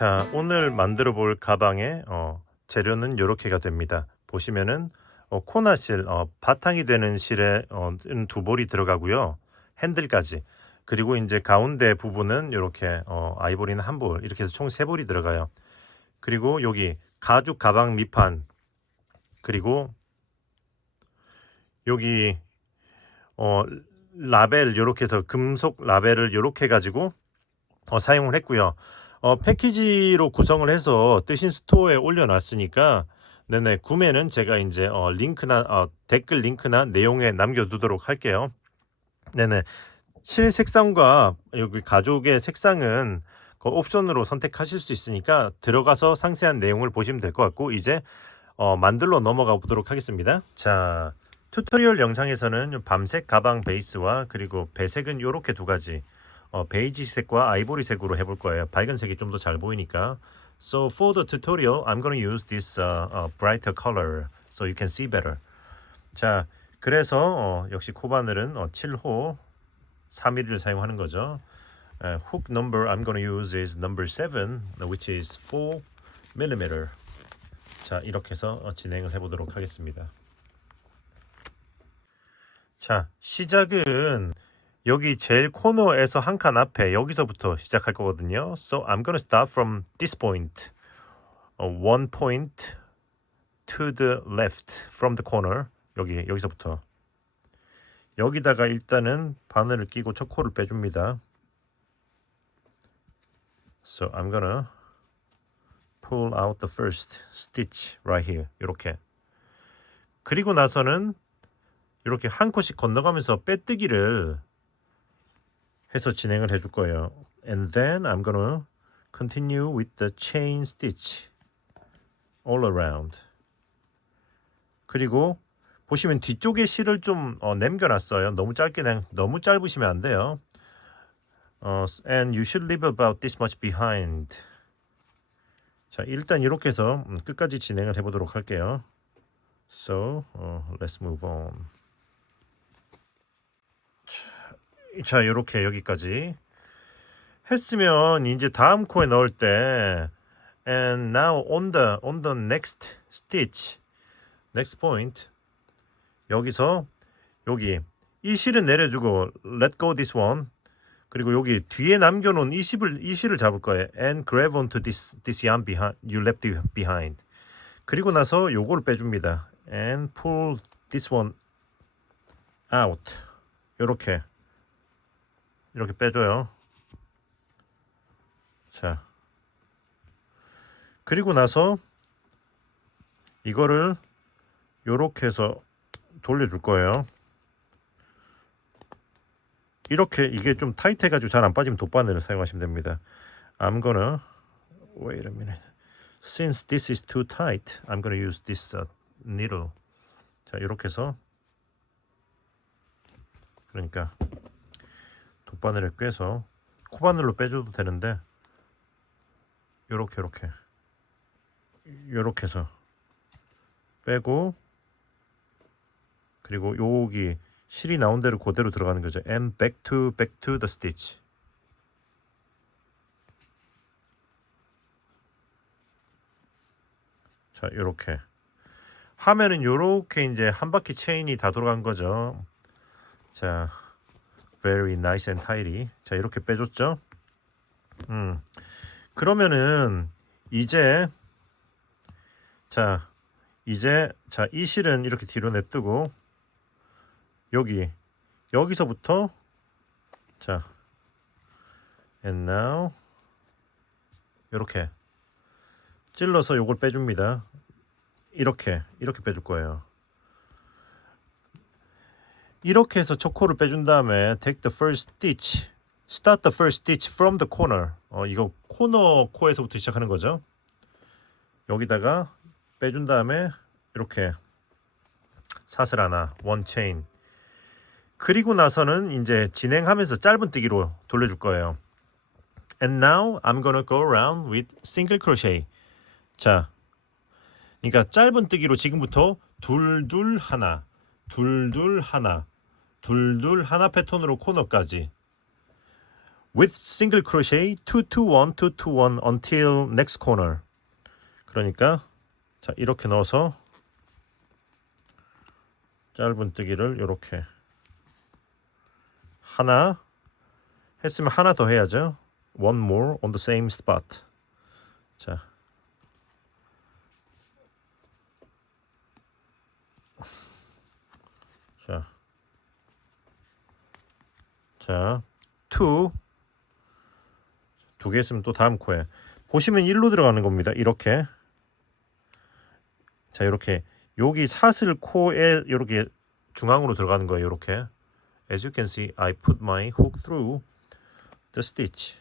자, 오늘 만들어 볼 가방의 재료는 이렇게가 됩니다. 보시면은 코나실 바탕이 되는 실에 두 볼이 들어가고요. 핸들까지. 그리고 이제 가운데 부분은 이렇게 아이보리는 한 볼, 이렇게 해서 총 세 볼이 들어가요. 그리고 여기 가죽 가방 밑판, 그리고 여기 라벨, 이렇게 해서 금속 라벨을 이렇게 가지고 사용을 했고요. 패키지로 구성을 해서 뜨신 스토어에 올려놨으니까 네네, 구매는 제가 이제 링크나 댓글 링크나 내용에 남겨두도록 할게요. 네네, 실 색상과 여기 가죽의 색상은 그 옵션으로 선택하실 수 있으니까 들어가서 상세한 내용을 보시면 될 것 같고, 이제 만들러 넘어가 보도록 하겠습니다. 자, 튜토리얼 영상에서는 밤색 가방 베이스와 그리고 배색은 이렇게 두 가지, 베이지색과 아이보리색으로 해볼 거예요. 밝은 색이 좀 더 잘 보이니까. So for the tutorial, I'm going to use this brighter color so you can see better. 자, 그래서 역시 코바늘은 7호 3mm를 사용하는 거죠. Hook number I'm going to use is number 7, which is 4mm. 자, 이렇게 해서 진행을 해보도록 하겠습니다. 자, 시작은 여기 제일 코너에서 한 칸 앞에 여기서부터 시작할 거거든요. So I'm gonna start from this point. One point to the left from the corner. 여기서부터. 여기다가 일단은 바늘을 끼고 첫 코를 빼줍니다. So I'm gonna pull out the first stitch right here. 이렇게. 그리고 나서는 이렇게 한 코씩 건너가면서 빼뜨기를 해서 진행을 해줄 거예요. And then I'm gonna continue with the chain stitch all around. 그리고 보시면 뒤쪽에 실을 좀 남겨놨어요. 너무 짧으시면 안 돼요. And you should leave about this much behind. 자, 일단 이렇게 해서 끝까지 진행을 해보도록 할게요. So let's move on. 자, 이렇게 여기까지 했으면 이제 다음 코에 넣을 때 and now on the next stitch, next point, 여기서 여기 이 실은 내려주고 let go this one, 그리고 여기 뒤에 남겨놓은 이 실을 잡을 거예요. And grab onto this yarn behind you left behind. 그리고 나서 요거를 빼줍니다. And pull this one out. 이렇게 빼줘요. 자, 그리고 나서 이거를 요렇게 해서 돌려줄 거예요. 이렇게 이게 좀 타이트해가지고 잘 안 빠지면 돗바늘을 사용하시면 됩니다. I'm gonna wait a minute. Since this is too tight, I'm gonna use this needle. 자, 이렇게 해서 그러니까 돗바늘을 꿰서 코바늘로 빼줘도 되는데 요렇게 해서 빼고, 그리고 여기 실이 나온 대로 그대로 들어가는 거죠. And back to the stitch. 자, 요렇게 하면은 요렇게 이제 한 바퀴 체인이 다 돌아간 거죠. 자, very nice and tidy. 자, 이렇게 빼줬죠. 그러면은 이제 자, 이제 이 실은 이렇게 뒤로 냅두고 여기서부터 자, and now 이렇게 찔러서 요걸 빼줍니다. 이렇게 빼줄 거예요. 이렇게 해서 초코를 빼준 다음에 take the first stitch, start the first stitch from the corner. 이거 코너 코에서부터 시작하는 거죠. 여기다가 빼준 다음에 이렇게 사슬 하나, one chain. 그리고 나서는 이제 진행하면서 짧은뜨기로 돌려줄 거예요. And now I'm gonna go around with single crochet. 자, 그러니까 짧은뜨기로 지금부터 둘둘 하나, 둘둘 하나, 둘둘 하나 패턴으로 코너까지. With single crochet 2 to 1, 2 to 1 until next corner. 그러니까 자, 이렇게 넣어서 짧은뜨기를 이렇게 하나 했으면 하나 더 해야죠. One more on the same spot. 자, two 두 개 했으면 또 다음 코에 보시면 1로 들어가는 겁니다. 이렇게 자, 이렇게 여기 사슬 코에 이렇게 중앙으로 들어가는 거예요. 이렇게 as you can see, I put my hook through the stitch.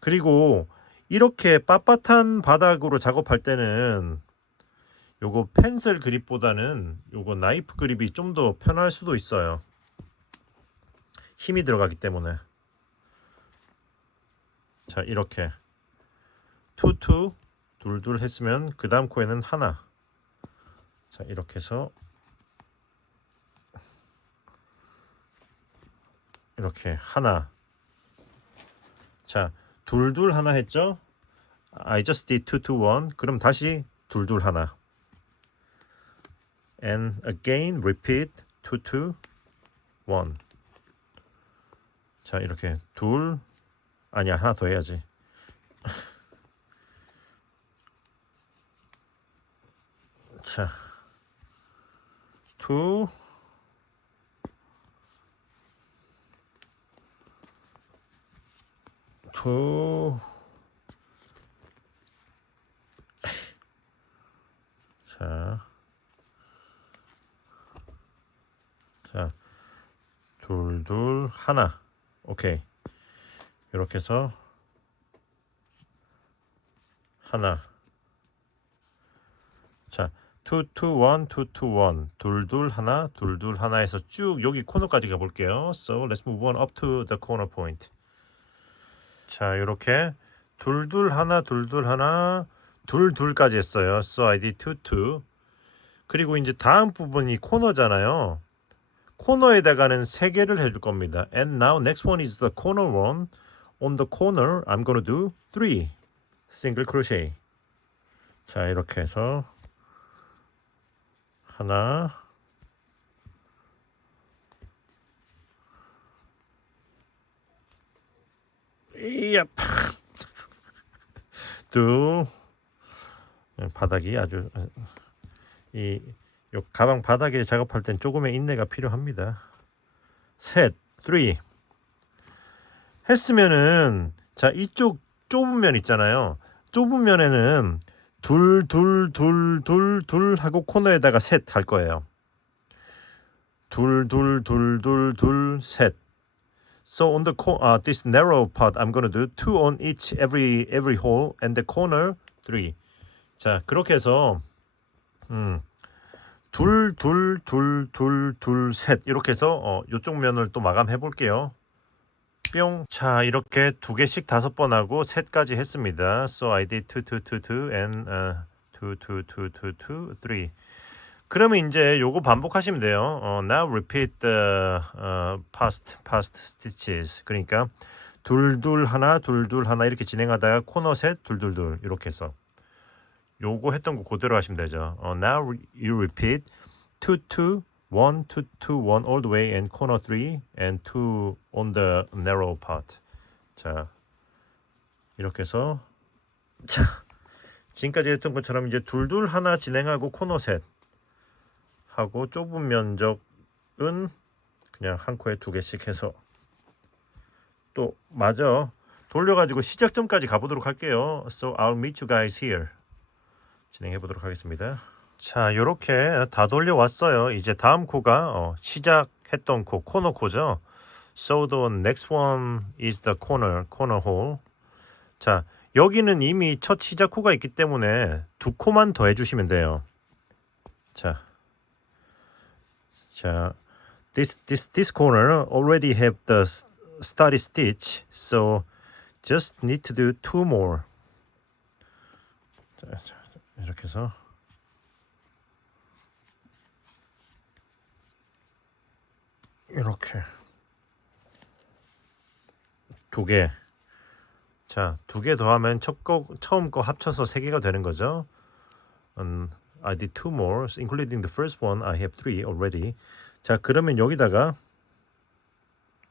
그리고 이렇게 빳빳한 바닥으로 작업할 때는 요거 펜슬 그립보다는 요거 나이프 그립이 좀 더 편할 수도 있어요. 힘이 들어가기 때문에. 자, 이렇게 투투 둘둘 했으면 그 다음 코에는 하나. 자, 이렇게 해서 이렇게 하나. 자, 둘둘 하나 했죠? I just did 2 to 1. 그럼 다시 둘둘 하나. And again repeat 2 to 1. 자, 이렇게 둘 아니야, 하나 더 해야지. 자, 2 자, 둘둘 하나. 오케이. 이렇게 해서 하나. 자, 2 to 1, 2 to 1. 둘둘 하나, 둘둘 하나에서 쭉 여기 코너까지 가볼게요. So let's move on up to the corner point. 자, 이렇게 둘둘 하나, 둘둘 하나, 둘둘까지 했어요. So I did 2, 2. 그리고 이제 다음 부분이 코너잖아요. 코너에다가는 3개를 해줄 겁니다. And now next one is the corner one. On the corner I'm gonna do 3 single crochet. 자, 이렇게 해서 하나, 이야, 둘, 바닥이 아주 요 가방 바닥에 작업할 땐 조금의 인내가 필요합니다. 셋, 3 했으면은 자, 이쪽 좁은 면 있잖아요. 좁은 면에는 둘 하고 코너에다가 셋 할 거예요. 둘 셋. So on the this narrow part I'm gonna do 2 on each every hole and the corner 3. 자, 그렇게 해서 둘 셋 이렇게 해서 요쪽 면을 또 마감해 볼게요. 뿅. 자, 이렇게 2개씩 5번 하고 셋까지 했습니다. So I did 2 and 2 3. 그러면 이제 요거 반복하시면 돼요. Now repeat the past stitches. 그러니까 둘둘 하나 이렇게 진행하다가 코너 셋 둘 이렇게 해서 요거 했던 거 그대로 하시면 되죠. Now you repeat 2 2 1 2 2 1 all the way and corner 3 and 2 on the narrow part. 자, 이렇게 해서 자, 지금까지 했던 것처럼 이제 둘둘 하나 진행하고 코너 셋 하고 좁은 면적은 그냥 한 코에 2개씩 해서 또 마저 돌려가지고 시작점까지 가보도록 할게요. So I'll meet you guys here. 진행해 보도록 하겠습니다. 자, 요렇게 다 돌려왔어요. 이제 다음 코가 시작했던 코, 코너 코죠. So the next one is the corner hole. 자, 여기는 이미 첫 시작 코가 있기 때문에 2코만 더 해주시면 돼요. 자, this corner already have the started stitch, so just need to do 2 more. 자, 이렇게 해서 이렇게 2개. 자, 2개 더하면 처음 거 합쳐서 3개가 되는 거죠. I did 2 more, including the first one. I have 3 already. 자, 그러면 여기다가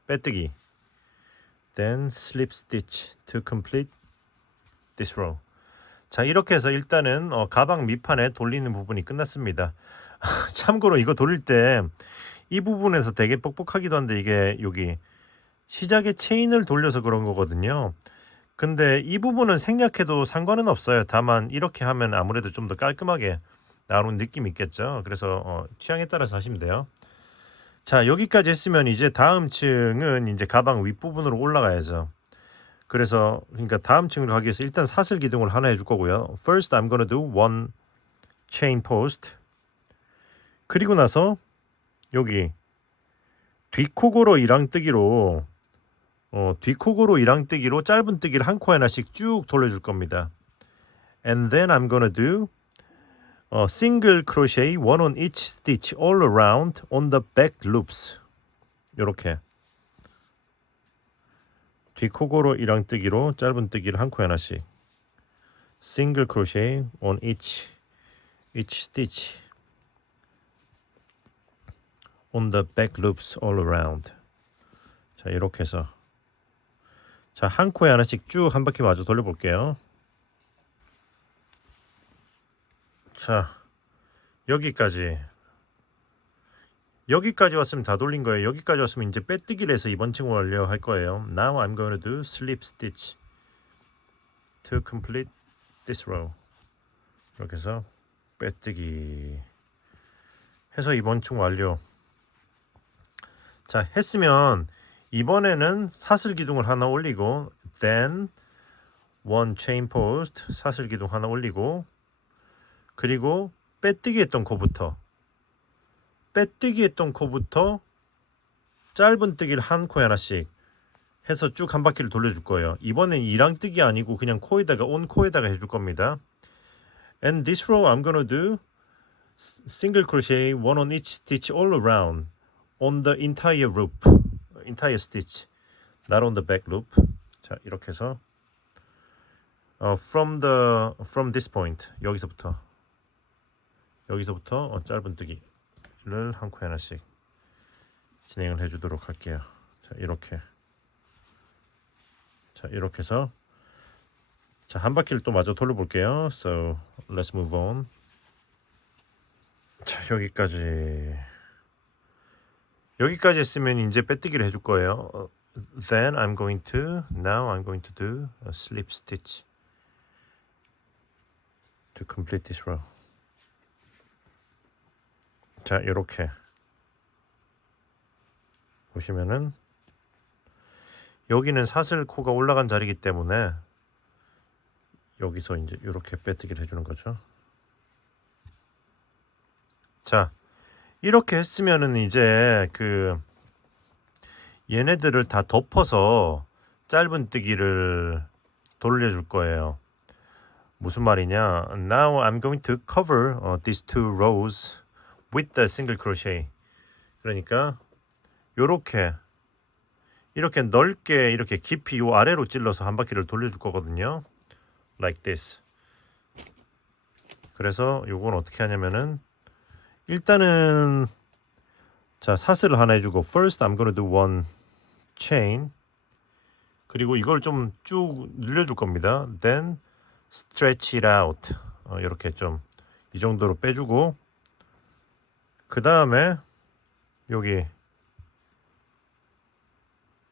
빼뜨기. Then slip stitch to complete this row. 자, 이렇게 해서 일단은 가방 밑판에 돌리는 부분이 끝났습니다. 참고로 이거 돌릴 때 이 부분에서 되게 뻑뻑하기도 한데 이게 여기 시작에 체인을 돌려서 그런 거거든요. 근데 이 부분은 생략해도 상관은 없어요. 다만 이렇게 하면 아무래도 좀 더 깔끔하게 나오는 느낌이 있겠죠. 그래서 취향에 따라서 하시면 돼요. 자, 여기까지 했으면 이제 다음 층은 이제 가방 윗부분으로 올라가야죠. 그래서 그러니까 다음 층으로 가기 위해서 일단 사슬 기둥을 하나 해줄 거고요. First I'm gonna do 1 chain post. 그리고 나서 여기 뒷코고로 이랑뜨기로 짧은 뜨기를 한 코 하나씩 쭉 돌려줄 겁니다. And then I'm gonna do single crochet 1 on each stitch all around on the back loops. 요렇게 뒷코고로 이랑뜨기로 짧은 뜨기를 한 코 하나씩 single crochet on each stitch on the back loops all around. 자, 이렇게 해서 자, 한 코에 하나씩 쭉 한 바퀴 마저 돌려볼게요. 자, 여기까지 왔으면 다 돌린 거예요. 여기까지 왔으면 이제 빼뜨기를 해서 이번 층 완료 할 거예요. Now I'm going to do slip stitch to complete this row. 이렇게 해서 빼뜨기 해서 이번 층 완료. 자, 했으면 이번에는 사슬 기둥을 하나 올리고 then 1 chain post 사슬 기둥 하나 올리고 그리고 빼뜨기 했던 코부터 짧은 뜨기를 한 코에 하나씩 해서 쭉 한 바퀴를 돌려줄 거예요. 이번엔 이랑뜨기 아니고 그냥 코에다가 온 코에다가 해줄 겁니다. And this row I'm gonna do single crochet 1 on each stitch all around on the entire stitch, not on the back loop. 자, 이렇게 해서 from this point 여기서부터 짧은 뜨기를 한 코에 하나씩 진행을 해주도록 할게요. 자, 이렇게 해서 자, 한 바퀴를 또 마저 돌려볼게요. So let's move on. 자, 여기까지 했으면 이제 빼뜨기를 해줄 거예요. Then now I'm going to do a slip stitch to complete this row. 자, 이렇게 보시면은 여기는 사슬 코가 올라간 자리이기 때문에 여기서 이제 이렇게 빼뜨기를 해주는 거죠. 자, 이렇게 했으면은 이제 얘네들을 다 덮어서 짧은 뜨기를 돌려줄 거예요. 무슨 말이냐? Now I'm going to cover these 2 rows with the single crochet. 그러니까 이렇게 넓게 이렇게 깊이 요 아래로 찔러서 한 바퀴를 돌려줄 거거든요. Like this. 그래서 요건 어떻게 하냐면은 일단은 자, 사슬을 하나 해주고 first I'm gonna do 1 chain 그리고 이걸 좀 쭉 늘려줄 겁니다. Then stretch it out. 이렇게 좀 이 정도로 빼주고, 그 다음에 여기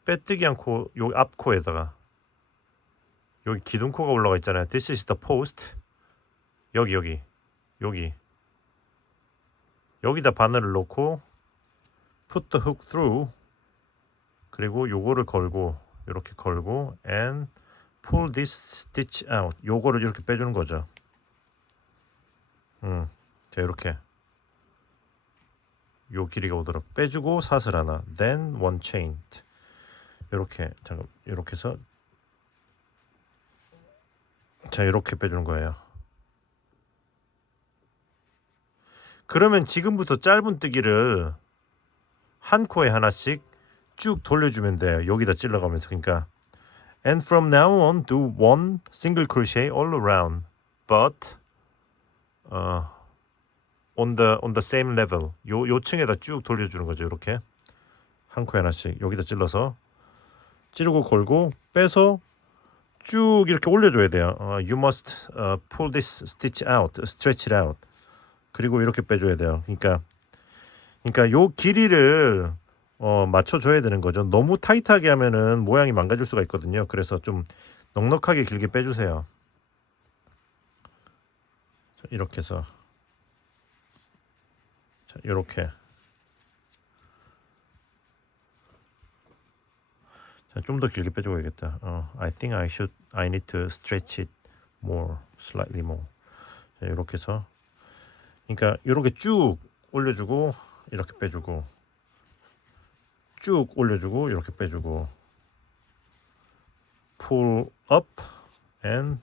빼뜨기 않고 요 앞코에다가 여기 기둥코가 올라가 있잖아요. This is the post. 여기 여기다 바늘을 놓고 put the hook through. 그리고 요거를 걸고 이렇게 걸고 and pull this stitch out. 요거를 이렇게 빼주는 거죠. 자, 이렇게 요 길이가 오도록 빼주고 사슬 하나. Then one chain. 이렇게 잠깐 이렇게 해서 자 이렇게 빼주는 거예요. 그러면 지금부터 짧은 뜨기를 한 코에 하나씩 쭉 돌려주면 돼요. 여기다 찔러가면서. 그러니까 and from now on do one single crochet all around but on the same level. 요 층에다 쭉 돌려주는 거죠. 이렇게 한 코에 하나씩 여기다 찔러서 찌르고 걸고 빼서 쭉 이렇게 올려줘야 돼요. You must pull this stitch out, stretch it out. 그리고 이렇게 빼줘야 돼요. 그러니까 요 길이를 맞춰줘야 되는 거죠. 너무 타이트하게 하면은 모양이 망가질 수가 있거든요. 그래서 좀 넉넉하게 길게 빼주세요. 자, 이렇게 해서 자, 이렇게 좀 더 길게 빼줘야겠다. I think I need to stretch it more, slightly more. 자, 이렇게 해서 그러니까 이렇게 쭉 올려주고 이렇게 빼주고 쭉 올려주고 이렇게 빼주고 pull up and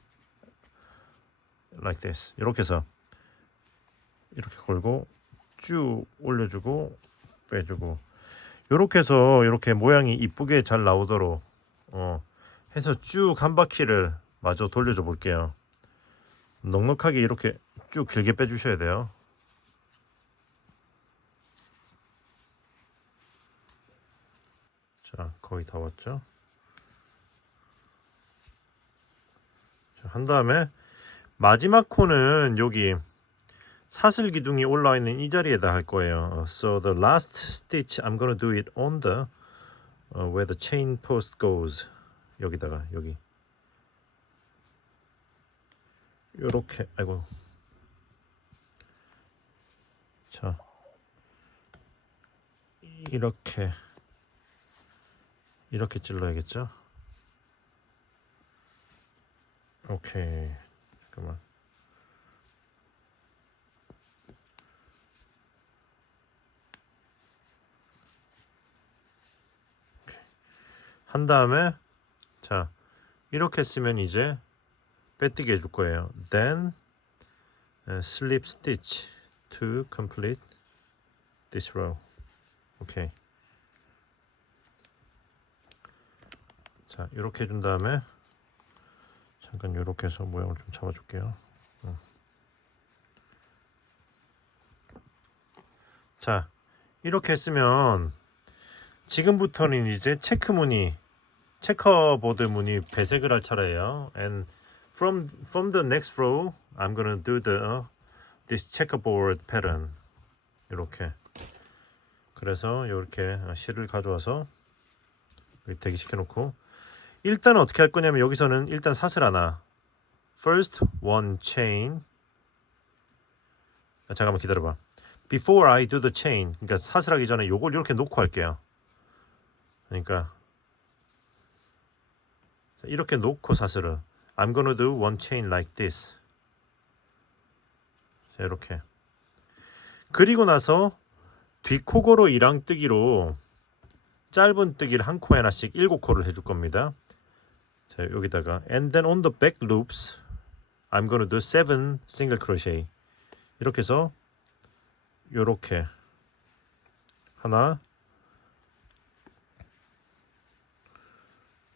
like this. 이렇게 해서 이렇게 걸고 쭉 올려주고 빼주고 이렇게 해서 이렇게 모양이 이쁘게 잘 나오도록 해서 쭉 한 바퀴를 마저 돌려줘 볼게요. 넉넉하게 이렇게 쭉 길게 빼주셔야 돼요. 자, 거의 다 왔죠? 자, 한 다음에 마지막 코는 여기 사슬 기둥이 올라와 있는 이 자리에다 할 거예요. So the last stitch I'm gonna do it on the where the chain post goes. 여기다가 여기 요렇게 아이고 자 이렇게 찔러야겠죠? 오케이 잠깐만 한 다음에 자 이렇게 쓰면 이제 빼뜨기 해줄 거예요. Then slip stitch to complete this row. 오케이. 자 이렇게 해준 다음에 잠깐 이렇게 해서 모양을 좀 잡아줄게요. 자 이렇게 했으면 지금부터는 이제 체커보드 무늬 배색을 할 차례예요. And from the next row, I'm gonna do this checkerboard pattern. 이렇게. 그래서 이렇게 실을 가져와서 여기 대기시켜 놓고 일단 어떻게 할 거냐면 여기서는 일단 사슬 하나. First one chain. 잠깐만 기다려봐. Before I do the chain. 그러니까 사슬하기 전에 요걸 이렇게 놓고 할게요. 그러니까 이렇게 놓고 사슬을 I'm gonna do one chain like this. 자, 이렇게. 그리고 나서 뒷코고로 이랑뜨기로 짧은 뜨기를 한 코에 하나씩 7코를 해줄 겁니다. 자, 여기다가 and then on the back loops I'm gonna do 7 single crochet. 이렇게 해서 요렇게 하나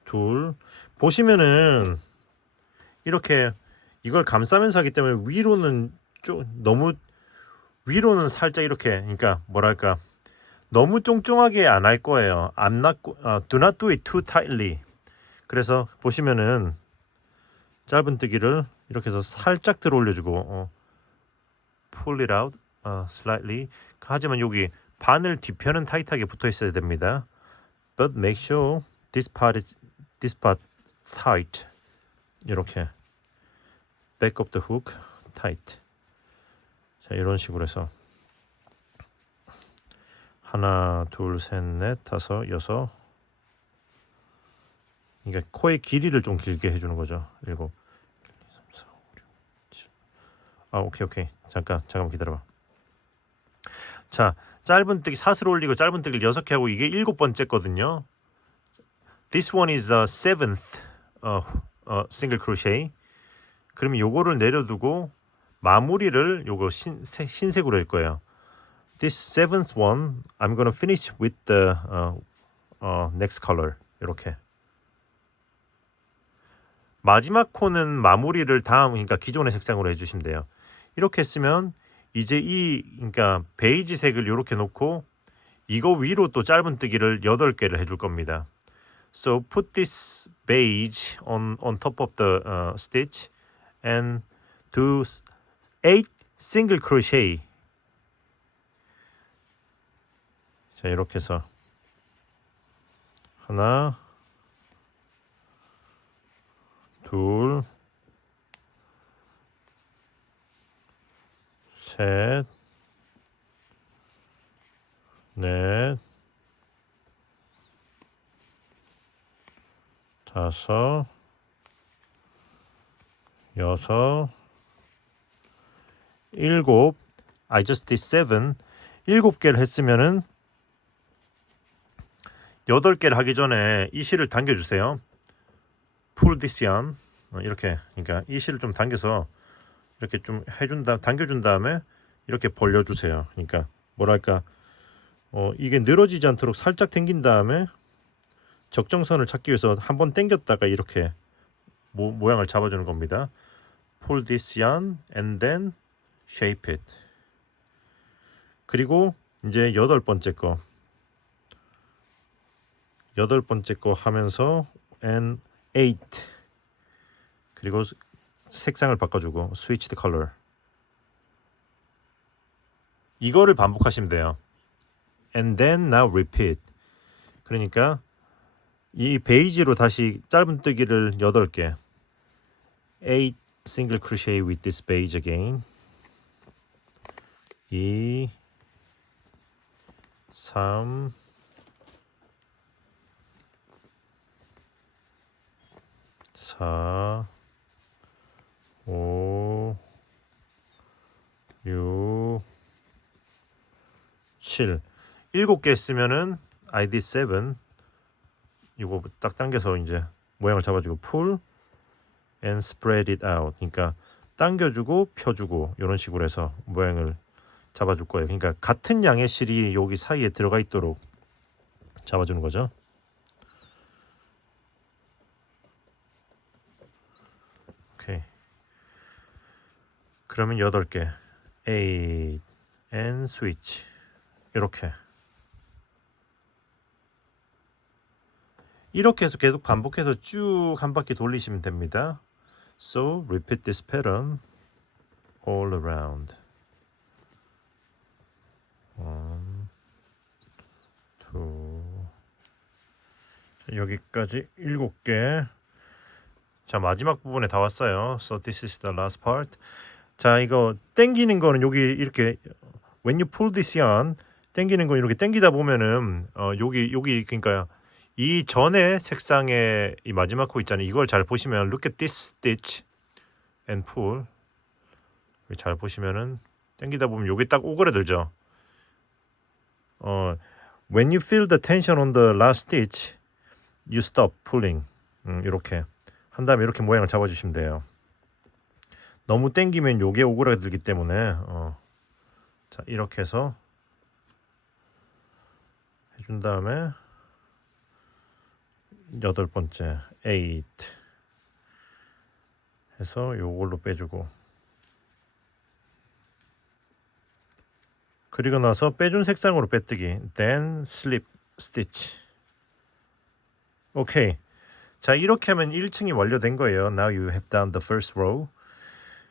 둘 보시면은 이렇게 이걸 감싸면서 하기 때문에 위로는 좀 너무 위로는 살짝 이렇게 그러니까 뭐랄까 너무 쫑쫑하게 안 할 거예요. Do not do it too tightly. 그래서 보시면은 짧은 뜨기를 이렇게 해서 살짝 들어 올려주고 pull it out slightly. 하지만 여기 바늘 뒤편은 타이트하게 붙어 있어야 됩니다. But make sure this part tight. 이렇게 back of the hook tight. 자, 이런 식으로 해서 하나, 둘, 셋, 넷, 다섯, 여섯. 그러니까 코의 길이를 좀 길게 해주는 거죠. 일곱. 3, 4, 5, 6, 7. 오케이. 잠깐 기다려봐. 자, 짧은뜨기 사슬 올리고 짧은뜨기를 6개 하고 이게 7번째 거든요. This one is a seventh single crochet. 그러면 요거를 내려두고 마무리를 요거 흰색으로 할 거예요. This seventh one, I'm gonna finish with the next color. 이렇게. 마지막 코는 마무리를 다음, 그러니까 기존의 색상으로 해주시면 돼요. 이렇게 했으면 이제 그러니까 베이지 색을 이렇게 놓고 이거 위로 또 짧은뜨기를 8개를 해줄 겁니다. So put this beige on top of the stitch and do 8 single crochet. 자, 이렇게 해서 하나, 둘, 셋, 넷, 다섯, 여섯, 일곱. I just did 7. 7개를 했으면은 8개를 하기 전에 이 실을 당겨주세요. Pull this yarn. 이렇게, 그러니까 이 실을 좀 당겨서 이렇게 좀 당겨준 다음에 이렇게 벌려주세요. 그러니까 뭐랄까, 이게 늘어지지 않도록 살짝 당긴 다음에 적정선을 찾기 위해서 한번 당겼다가 이렇게 모양을 잡아주는 겁니다. Pull this yarn and then shape it. 그리고 이제 8번째 거 하면서 and 8. 그리고 색상을 바꿔주고 switch the color. 이거를 반복하시면 돼요. And then now repeat. 그러니까 이 베이지로 다시 짧은뜨기를 8개. 8 single crochet with this beige again. 2 3 4 5 6 7. 7개 쓰면은 I did 7. 이거 딱 당겨서 이제 모양을 잡아주고 pull and spread it out. 그러니까 당겨주고 펴주고 이런 식으로 해서 모양을 잡아줄 거예요. 그러니까 같은 양의 실이 여기 사이에 들어가 있도록 잡아주는 거죠. 오케이. 그러면 8개. 8 and switch. 이렇게 해서 계속 반복해서 쭉 한 바퀴 돌리시면 됩니다. So repeat this pattern all around. 1, 2. 여기까지 7개. 자, 마지막 부분에 다 왔어요. So this is the last part. 자, 이거 당기는 거는 여기 이렇게 when you pull this yarn, 당기는 거 이렇게 당기다 보면은 여기 그러니까 이 전에 색상의 이 마지막 코 있잖아요. 이걸 잘 보시면 look at this stitch and pull. 잘 보시면은 당기다 보면 여기 딱 오그라들죠. When you feel the tension on the last stitch, you stop pulling. 이렇게 한 다음에 이렇게 모양을 잡아주시면 돼요. 너무 당기면 요게 오그라들기 때문에 자, 이렇게 해서 해준 다음에 8번째 8 해서 요걸로 빼주고, 그리고 나서 빼준 색상으로 빼뜨기 then slip stitch. 오케이. 자, 이렇게 하면 1층이 완료된 거예요. Now you have done the first row.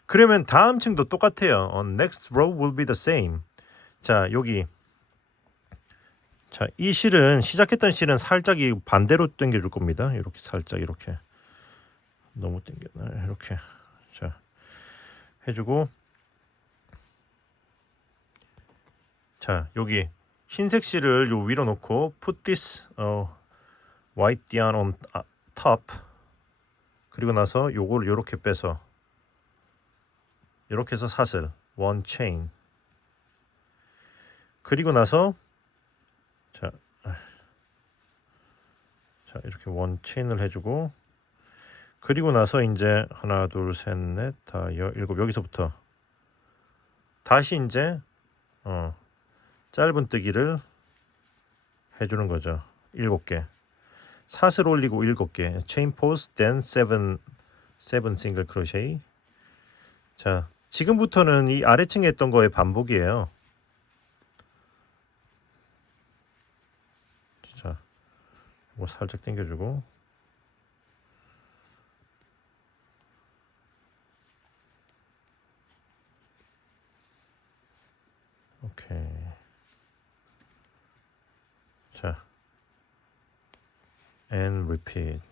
그러면 다음 층도 똑같아요. Next row will be the same. 자, 여기. 자, 이 실은 시작했던 실은 살짝 이 반대로 당겨줄 겁니다. 이렇게 살짝 이렇게. 너무 당겼나? 이렇게. 자, 해주고. 자, 여기 흰색 실을 요 위로 놓고 put this white down on top. 그리고 나서 요걸 요렇게 빼서 이렇게 해서 사슬 one chain. 그리고 나서 자 이렇게 원 체인을 해주고 그리고 나서 이제 하나 둘 셋 넷 다 일곱 여기서부터 다시 이제 짧은 뜨기를 해주는 거죠. 7개 사슬 올리고 7개 chain post then 7 single crochet. 자, 지금부터는 이 아래층에 했던 거의 반복이에요. 자, 이거 살짝 당겨주고 오케이. 자, and repeat.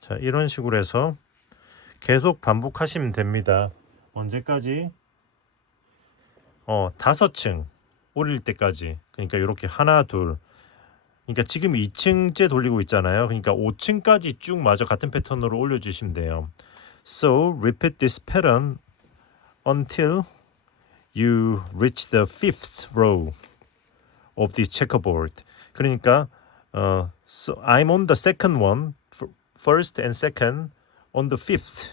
자, 이런 식으로 해서 계속 반복하시면 됩니다. 언제까지? 5층 올릴 때까지. 그러니까 이렇게 하나 둘. 그러니까 지금 2층째 돌리고 있잖아요. 그러니까 5층까지 쭉 마저 같은 패턴으로 올려주시면 돼요. So repeat this pattern until you reach the fifth row of this checkerboard. 그러니까 so I'm on the second one, first and second on the fifth.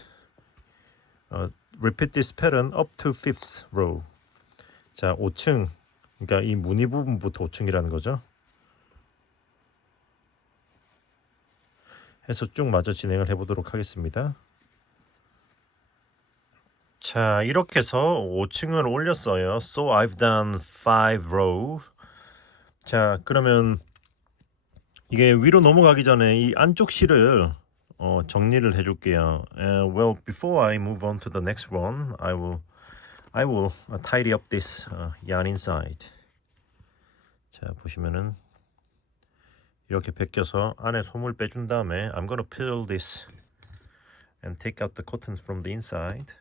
Repeat this pattern up to fifth row. 자, 5층. 그러니까 이 무늬 부분부터 5층이라는 거죠. 해서 쭉 마저 진행을 해보도록 하겠습니다. 자, 이렇게 해서 5층을 올렸어요. So I've done 5 row. 자, 그러면 이게 위로 넘어가기 전에 이 안쪽 실을 정리를 해줄게요. Well, before I move on to the next one, I will tidy up this yarn inside. 자, 보시면은 이렇게 벗겨서 안에 솜을 빼준 다음에 I'm gonna peel this and take out the cotton from the inside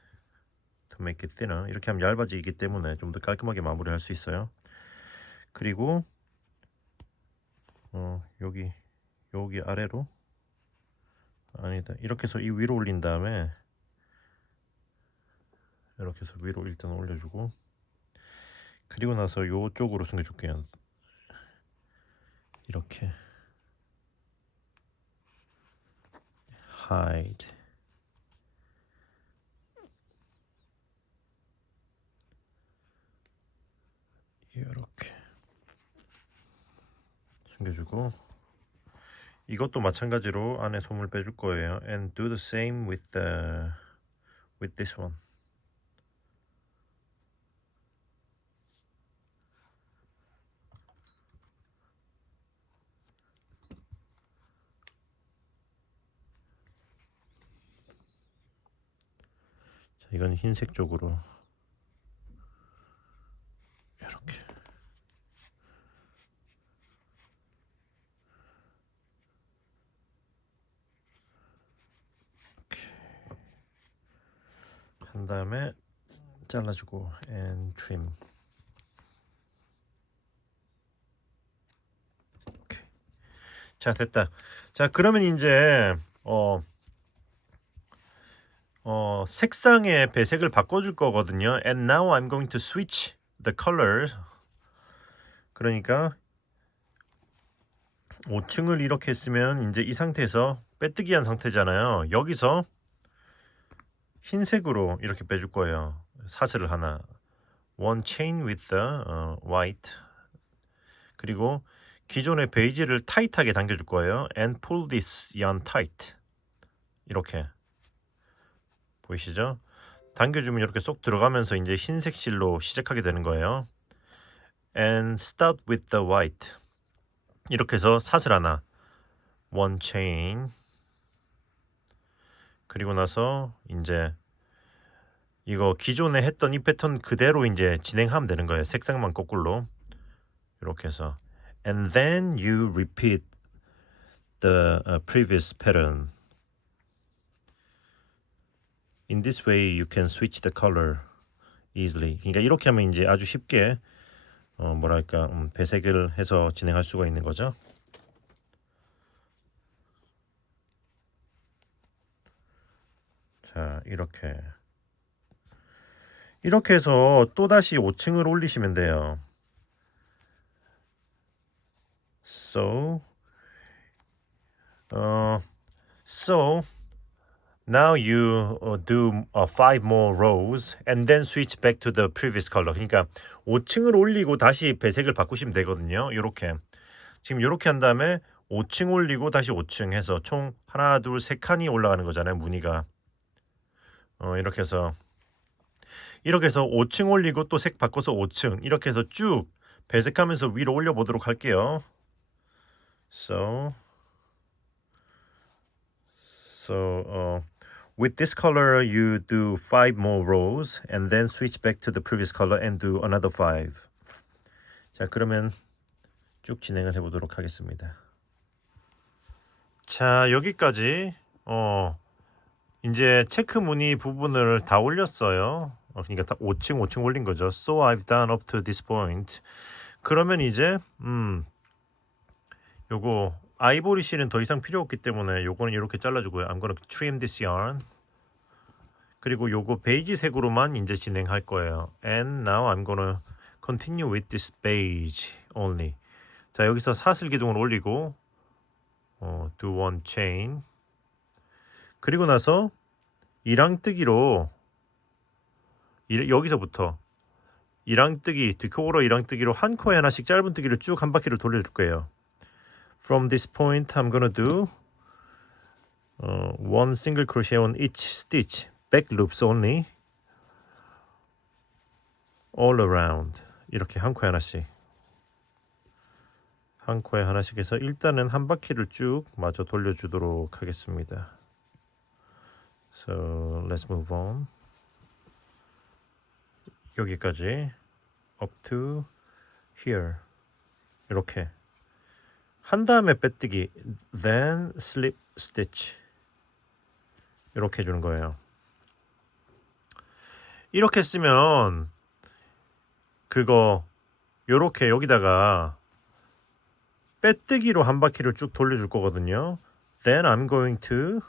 to make it thinner. 이렇게 하면 얇아지기 때문에 좀 더 깔끔하게 마무리할 수 있어요. 그리고 여기 아래로 아니다. 이렇게 해서 이 위로 올린 다음에 이렇게 해서 위로 일단 올려주고 그리고 나서 요쪽으로 숨겨줄게요. 이렇게 hide 이렇게 숨겨주고 이것도 마찬가지로 안에 솜을 빼줄 거예요. And do the same with this one. 자, 이건 흰색 쪽으로 이렇게. 한 다음에 잘라주고 and trim. 오케이. 자, 됐다. 자, 그러면 이제 색상의 배색을 바꿔줄 거거든요. And now I'm going to switch the colors. 그러니까 5층을 이렇게 했으면 이제 이 상태에서 빼뜨기한 상태잖아요. 여기서 흰색으로 이렇게 빼줄 거예요. 사슬을 하나. One chain with the white. 그리고 기존의 베이지를 타이트하게 당겨줄 거예요. And pull this yarn tight. 이렇게. 보이시죠? 당겨주면 이렇게 쏙 들어가면서 이제 흰색 실로 시작하게 되는 거예요. And start with the white. 이렇게 해서 사슬 하나, one chain. 그리고 나서 이제 이거 기존에 했던 이 패턴 그대로 이제 진행하면 되는 거예요. 색상만 거꾸로 이렇게 해서 and then you repeat the previous pattern. In this way you can switch the color easily. 그러니까 이렇게 하면 이제 아주 쉽게 뭐랄까 배색을 해서 진행할 수가 있는 거죠. 자, 이렇게 해서 또다시 5층을 올리시면 돼요. So now you do 5 more rows and then switch back to the previous color. 그러니까 5층을 올리고 다시 배색을 바꾸시면 되거든요. 이렇게 지금 이렇게 한 다음에 5층 올리고 다시 5층 해서 총 하나 둘 세 칸이 올라가는 거잖아요. 무늬가 이렇게 해서 5층 올리고 또 색 바꿔서 5층 이렇게 해서 쭉 배색하면서 위로 올려 보도록 할게요. So with this color you do 5 more rows and then switch back to the previous color and do another 5. 자, 그러면 쭉 진행을 해 보도록 하겠습니다. 자, 여기까지 이제 체크 무늬 부분을 다 올렸어요. 그러니까 다 5층 올린 거죠. So I've done up to this point. 그러면 이제 요거 아이보리 실은 더 이상 필요 없기 때문에 요거는 이렇게 잘라주고요. I'm gonna trim this yarn. 그리고 요거 베이지 색으로만 이제 진행할 거예요. And now I'm gonna continue with this beige only. 자, 여기서 사슬 기둥을 올리고 do one chain. 그리고 나서 이랑뜨기로 여기서부터 이랑뜨기, 뒤코로 이랑뜨기로 한 코에 하나씩 짧은 뜨기를 쭉 한 바퀴를 돌려줄 거예요. From this point, I'm gonna do one single crochet on each stitch, back loops only, all around. 이렇게 한 코에 하나씩, 한 코에 하나씩 해서 일단은 한 바퀴를 쭉 마저 돌려주도록 하겠습니다. So let's move on. 여기까지 up to here 이렇게 한 다음에 빼뜨기 then slip stitch 이렇게 해주는 거예요. 이렇게 쓰면 그거 요렇게 여기다가 빼뜨기로 한 바퀴를 쭉 돌려줄 거거든요. Then I'm going to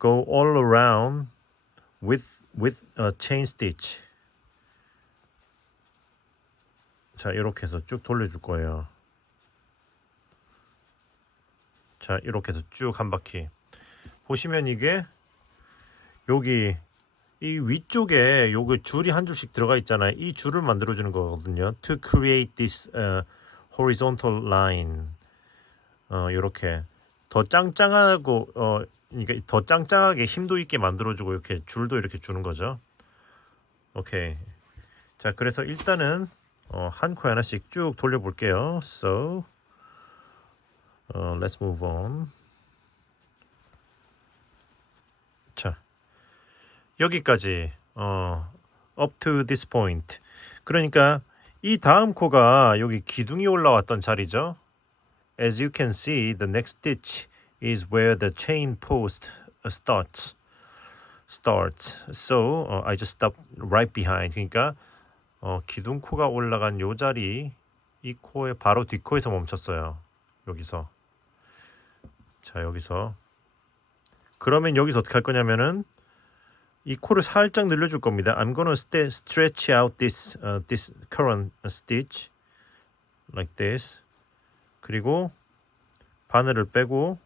go all around with a chain stitch. 자, 이렇게 해서 쭉 돌려줄 거예요. 자, 이렇게 해서 쭉 한 바퀴. 보시면 이게 여기 이 위쪽에 요거 줄이 한 줄씩 들어가 있잖아요. 이 줄을 만들어 주는 거거든요. To create this horizontal line. 이렇게 더 짱짱하고 그러니까 더 짱짱하게 힘도 있게 만들어 주고 이렇게 줄도 이렇게 주는 거죠. 오케이. 자, 그래서 일단은 한 코에 하나씩 쭉 돌려 볼게요. So let's move on. 자, 여기까지 up to this point. 그러니까 이 다음 코가 여기 기둥이 올라왔던 자리죠. As you can see, the next stitch is where the chain post starts. So I just stop right behind. 그러니까 기둥 코가 올라간 요 자리 이 코의 바로 뒷코에서 멈췄어요. 여기서. 자, 여기서. 그러면 여기서 어떻게 할 거냐면은 이 코를 살짝 늘려줄 겁니다. I'm gonna stretch out this current stitch like this. 그리고 바늘을 빼고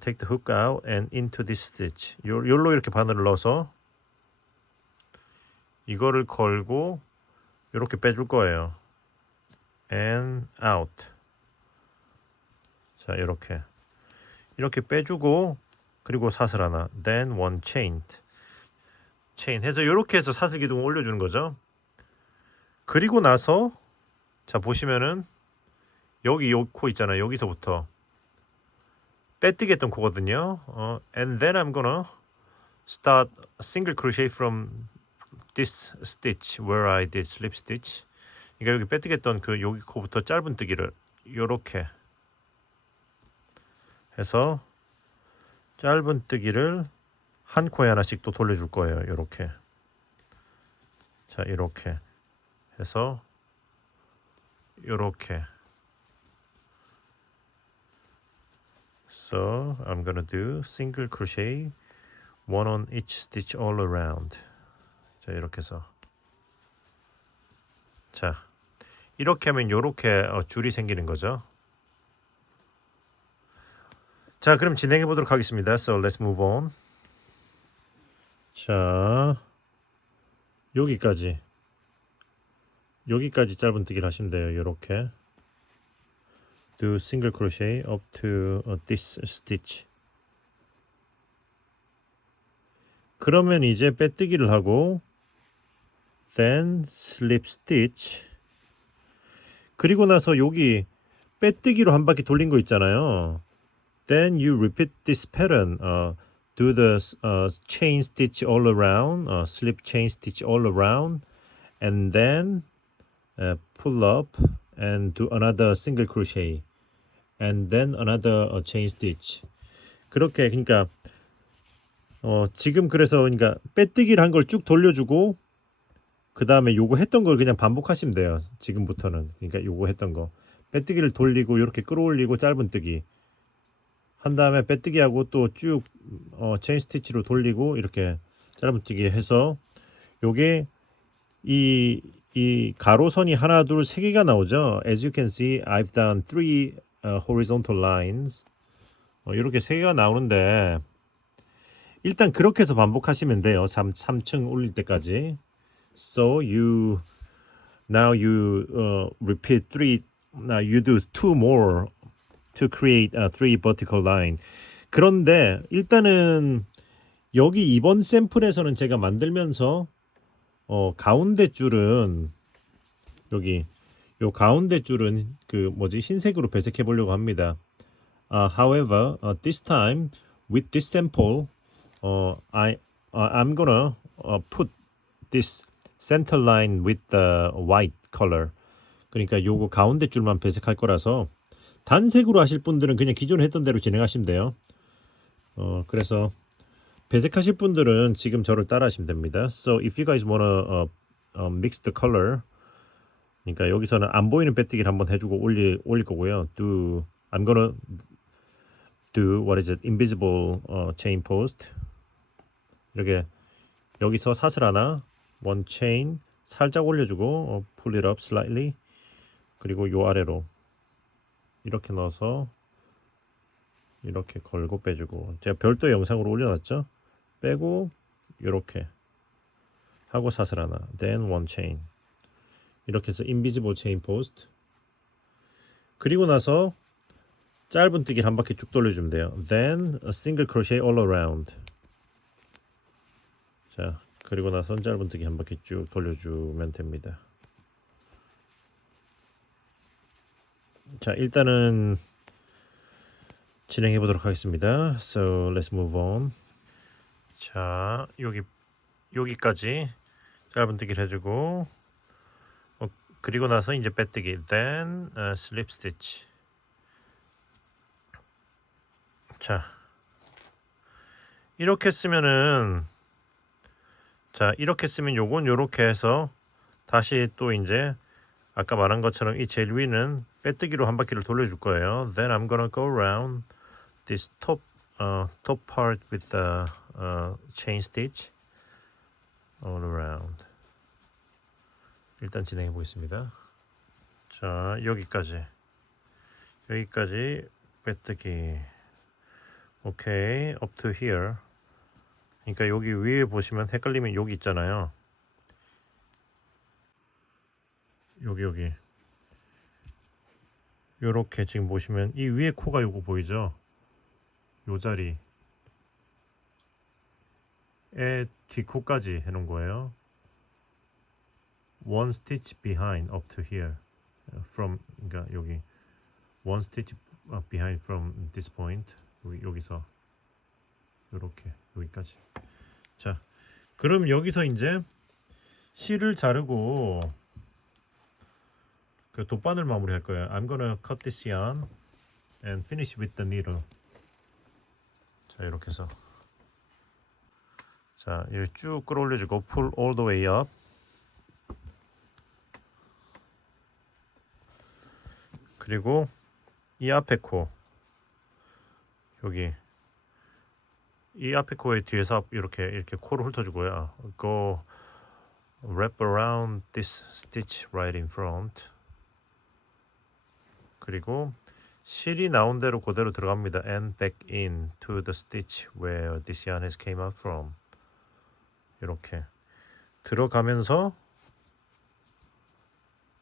take the hook out and into this stitch. 요로 이렇게 바늘을 넣어서 이거를 걸고 이렇게 빼줄 거예요. and out. 자, 이렇게 빼주고 그리고 사슬 하나. then one chain 해서 이렇게 해서 사슬 기둥을 올려주는 거죠. 그리고 나서 자 보시면은 여기 요 코 있잖아요. 여기서부터 빼뜨기 했던 코거든요. and then I'm gonna start single crochet from this stitch where I did slip stitch. 그러니까 여기 빼뜨기 했던 그 여기 코부터 짧은뜨기를 요렇게 해서 짧은뜨기를 한 코에 하나씩 또 돌려줄 거예요. 요렇게. 자, 이렇게 해서 요렇게. So I'm gonna do single crochet, one on each stitch all around. 자, 이렇게 해서 자, 이렇게 하면 요렇게 줄이 생기는 거죠. 자, 그럼 진행해 보도록 하겠습니다. So let's move on. 자, 여기까지 짧은뜨기를 하시면 돼요. 요렇게 do single crochet up to this stitch. 그러면 이제 빼뜨기를 하고 then slip stitch. 그리고 나서 여기 빼뜨기로 한 바퀴 돌린 거 있잖아요. Then you repeat this pattern. Do the chain stitch all around, slip chain stitch all around, and then pull up and do another single crochet, and then another chain stitch. 그렇게 그러니까 지금 그래서 그러니까 빼뜨기를 한 걸 쭉 돌려주고 그 다음에 요거 했던 걸 그냥 반복하시면 돼요. 지금부터는 그러니까 요거 했던 거 빼뜨기를 돌리고 이렇게 끌어올리고 짧은뜨기 한 다음에 빼뜨기하고 또 쭉 체인 스티치로 돌리고 이렇게 짧은뜨기 해서 요게 이 가로선이 하나 둘 세 개가 나오죠. As you can see, I've done three horizontal lines. 이렇게 세 개가 나오는데 일단 그렇게 해서 반복하시면 돼요. 3층 올릴 때까지. So now you repeat three. Now you do two more to create three vertical line. 그런데 일단은 여기 이번 샘플에서는 제가 만들면서 가운데 줄은 여기 요 가운데 줄은 그 뭐지 흰색으로 배색해 보려고 합니다. However, this time with this sample, I'm gonna put this center line with the white color. 그러니까 요거 가운데 줄만 배색할 거라서 단색으로 하실 분들은 그냥 기존에 했던 대로 진행하시면 돼요. 그래서 배색하실 분들은 지금 저를 따라하시면 됩니다. So if you guys wanna mix the color, 그러니까 여기서는 안 보이는 빼뜨기를 한번 해주고 올릴 거고요. I'm gonna do what is it? Invisible chain post. 이렇게 여기서 사슬 하나, one chain 살짝 올려주고 pull it up slightly. 그리고 요 아래로 이렇게 넣어서 이렇게 걸고 빼주고 제가 별도 영상으로 올려놨죠. 빼고 이렇게 하고 사슬 하나, then one chain 이렇게 해서 invisible chain post. 그리고 나서 짧은뜨기를 한 바퀴 쭉 돌려주면 돼요. Then a single crochet all around. 자, 그리고 나서 짧은뜨기 한 바퀴 쭉 돌려주면 됩니다. 자, 일단은 진행해 보도록 하겠습니다. So let's move on. 자, 여기까지 짧은뜨기를 해주고 그리고 나서 이제 빼뜨기 then slip stitch. 자, 이렇게 쓰면은 이렇게 쓰면 요건 요렇게 해서 다시 또 이제 아까 말한 것처럼 이 제일 위는 빼뜨기로 한 바퀴를 돌려줄 거예요. Then I'm gonna go around this top part with the chain stitch all around. 일단 진행해 보겠습니다. 자, 여기까지 빼뜨기. 오케이, up to here. 그러니까 여기 위에 보시면 헷갈리면 여기 있잖아요. 여기 요렇게 지금 보시면 이 위에 코가 요거 보이죠? 요 자리 뒷코까지 해놓은 거예요. One stitch behind up to here. From 그러니까 여기 one stitch behind from this point. 여기서 이렇게 여기까지. 자, 그럼 여기서 이제 실을 자르고 그 돗바늘 마무리할 거예요. I'm gonna cut this yarn and finish with the needle. 자, 이렇게 해서 자, 이렇게 쭉 끌어올려주고 pull all the way up. 그리고 이 앞에 코 여기 이 앞에 코의 뒤에서 이렇게 코를 훑어주고요. Go wrap around this stitch right in front. 그리고 실이 나온 대로 그대로 들어갑니다. And back in to the stitch where this yarn has came out from. 이렇게 들어가면서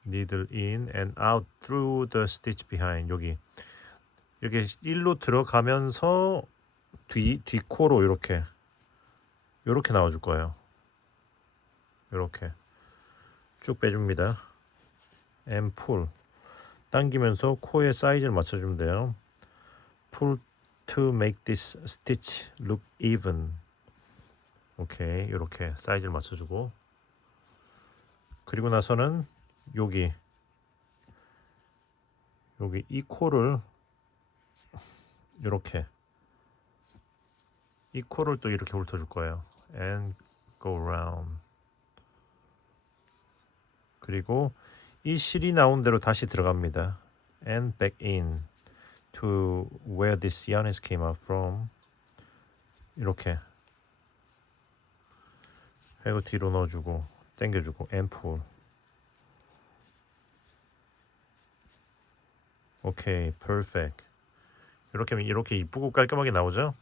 needle in and out through the stitch behind. 여기 이렇게 일로 들어가면서 뒷코로 이렇게 나와줄 거예요. 이렇게 쭉 빼줍니다. and pull 당기면서 코의 사이즈를 맞춰주면 돼요. pull to make this stitch look even. 오케이, 이렇게 사이즈를 맞춰주고 그리고 나서는 여기 이 코를 이렇게 이 코를 또 이렇게 훑어줄 거예요. and go round. 그리고 이 실이 나온 대로 다시 들어갑니다. and back in to where this yarn is came out from. 이렇게 그리고 뒤로 넣어주고 당겨주고 and pull. 오케이, perfect. 이렇게 하면 이렇게 이쁘고 깔끔하게 나오죠.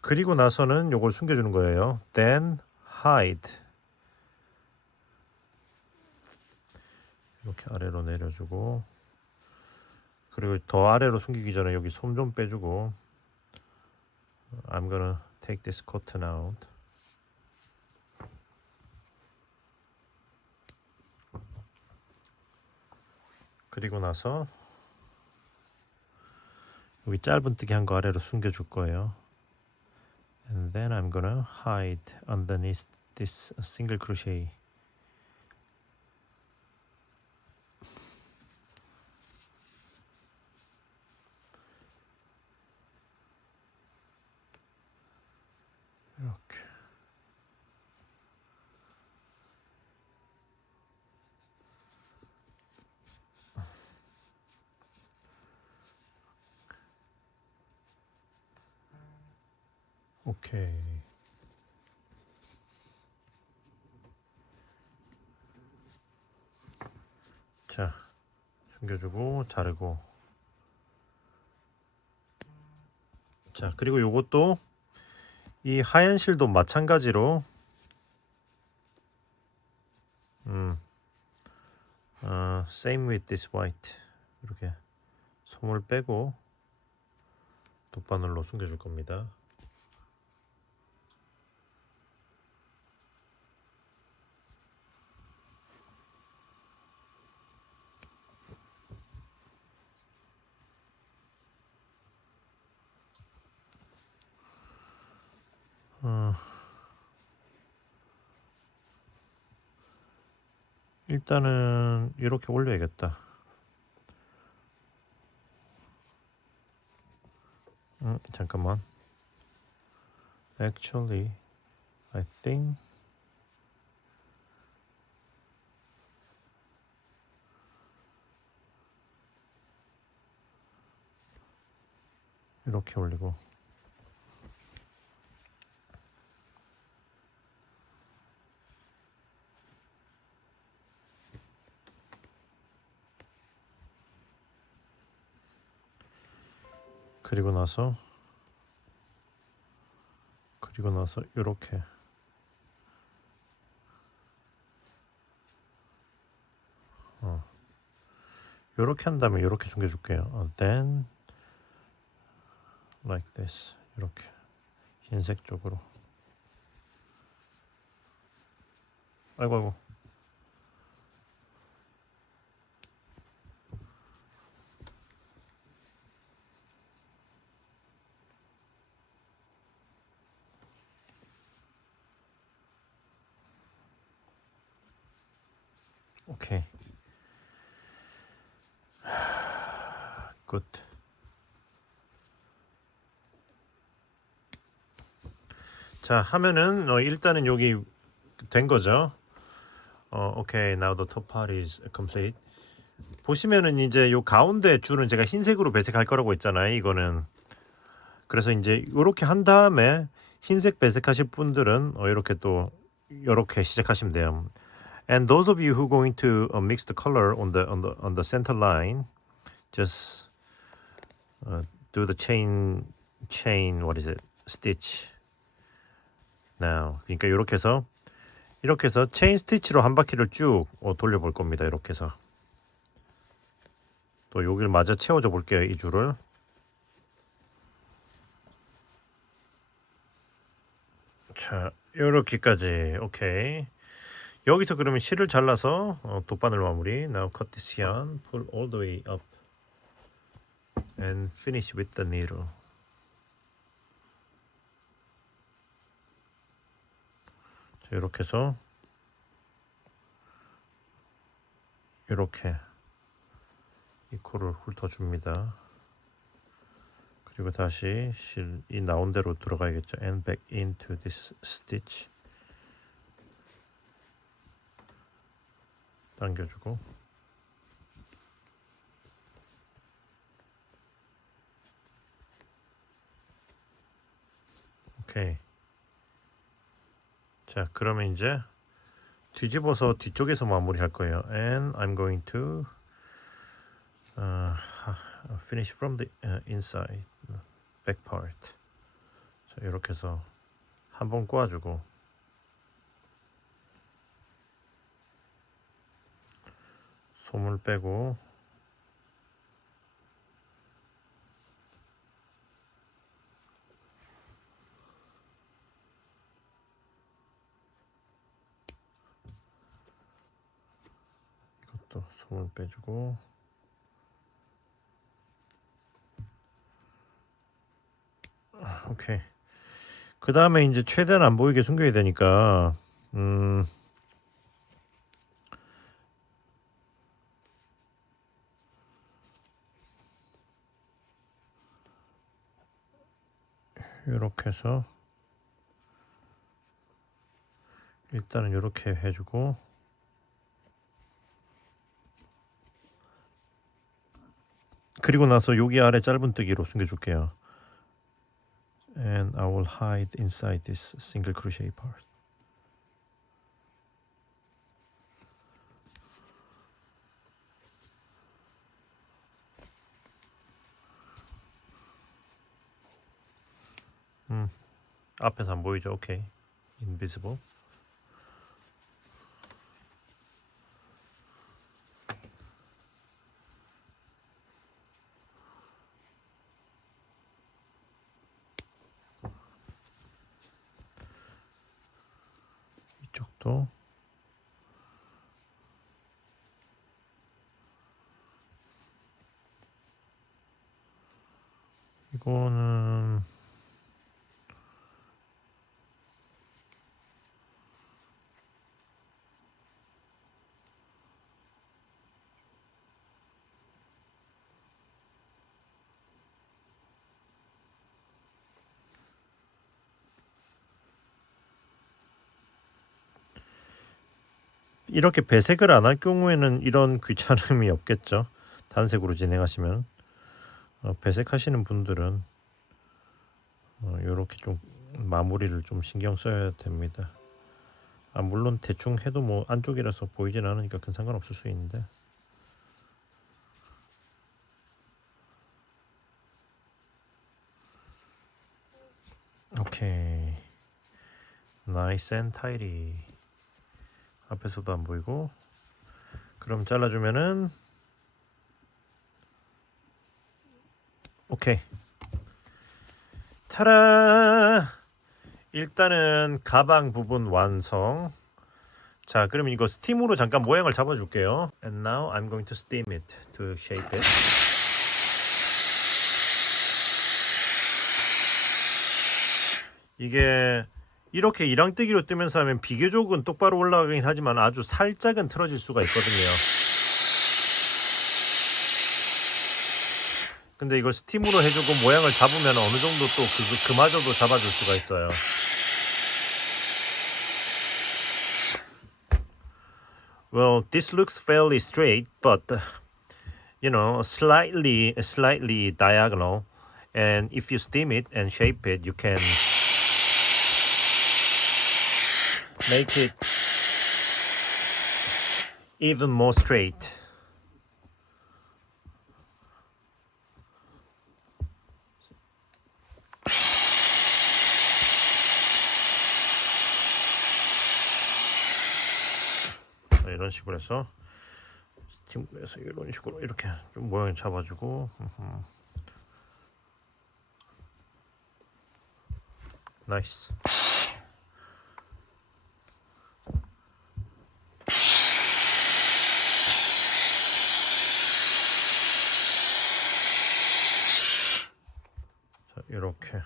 그리고 나서는 요걸 숨겨주는 거예요. then hide. 이렇게 아래로 내려주고 그리고 더 아래로 숨기기 전에 여기 솜 좀 빼주고 I'm gonna take this cotton out. 그리고 나서 여기 짧은뜨기 한 거 아래로 숨겨줄 거예요. And then I'm gonna hide underneath this single crochet. 이렇게. 오케이. 자, 숨겨주고 자르고. 자, 그리고 요것도 이 하얀 실도 마찬가지로 same with this white. 이렇게 솜을 빼고 돗바늘로 숨겨줄 겁니다. 일단은 이렇게 올려야겠다. 잠깐만. Actually, I think 이렇게 올리고 그리고 나서 이렇게 이렇게 한 다음에 이렇게 숨겨줄게요. Then like this. 이렇게 흰색 쪽으로 아이고 아이고. 오케이. 굿. 자, 하면은 일단은 여기 된 거죠. 오케이. Now the top part is complete. 보시면은 이제 요 가운데 줄은 제가 흰색으로 배색할 거라고 했잖아요. 이거는. 그래서 이제 이렇게 한 다음에 흰색 배색하실 분들은 이렇게 또 이렇게 시작하시면 돼요. And those of you who going to mix the color on the center line, just do the chain what is it? stitch. Now. 그러니까 이렇게 해서 체인 스티치로 한 바퀴를 쭉 돌려볼 겁니다. 이렇게 해서 또 여기를 마저 채워줘 볼게요. 이 줄을. 자, 요렇게까지. 오케이. 여기서 그러면 실을 잘라서 돗바늘 마무리. Now cut this yarn, pull all the way up and finish with the needle. 자, 이렇게 해서 이렇게 이 코를 훑어줍니다. 그리고 다시 실이 나온 대로 들어가야겠죠. And back into this stitch. 당겨주고. 오케이. 자, 그러면 이제 뒤집어서 뒤쪽에서 마무리할 거예요. And I'm going to finish from the inside, back part. 자, 이렇게 해서 한번 꼬아주고 솜을 빼고 이것도 솜을 빼주고 오케이. 그 다음에 이제 최대한 안 보이게 숨겨야 되니까 이렇게 해서 일단은 이렇게 해주고 그리고 나서 여기 아래 짧은뜨기로 숨겨줄게요. And I will hide inside this single crochet part. 앞에서 안 보이죠? 오케이. Invisible. 이쪽도 이거는 이렇게 배색을 안 할 경우에는 이런 귀찮음이 없겠죠. 단색으로 진행하시면 배색하시는 분들은 이렇게 좀 마무리를 좀 신경 써야 됩니다. 물론 대충 해도 뭐 안쪽이라서 보이진 않으니까 큰 상관없을 수 있는데 오케이. 나이스 앤 타이리. 앞에서도 안 보이고 그럼 잘라주면은 오케이. 타라. 일단은 가방 부분 완성. 자, 그럼 이거 스팀으로 잠깐 모양을 잡아줄게요. And now I'm going to steam it to shape it. 이게 이렇게 이랑뜨기로 뜨면서 하면 비교적은 똑바로 올라가긴 하지만 아주 살짝은 틀어질 수가 있거든요. 근데 이걸 스팀으로 해주고 모양을 잡으면 어느 정도 또 그마저도 잡아줄 수가 있어요. Well, this looks fairly straight, but you know, slightly diagonal. And if you steam it and shape it, you can make it even more straight. 이런 식으로 해서 스팀에서 이런 식으로 이렇게 좀 모양을 잡아주고 나이스. 자, 이렇게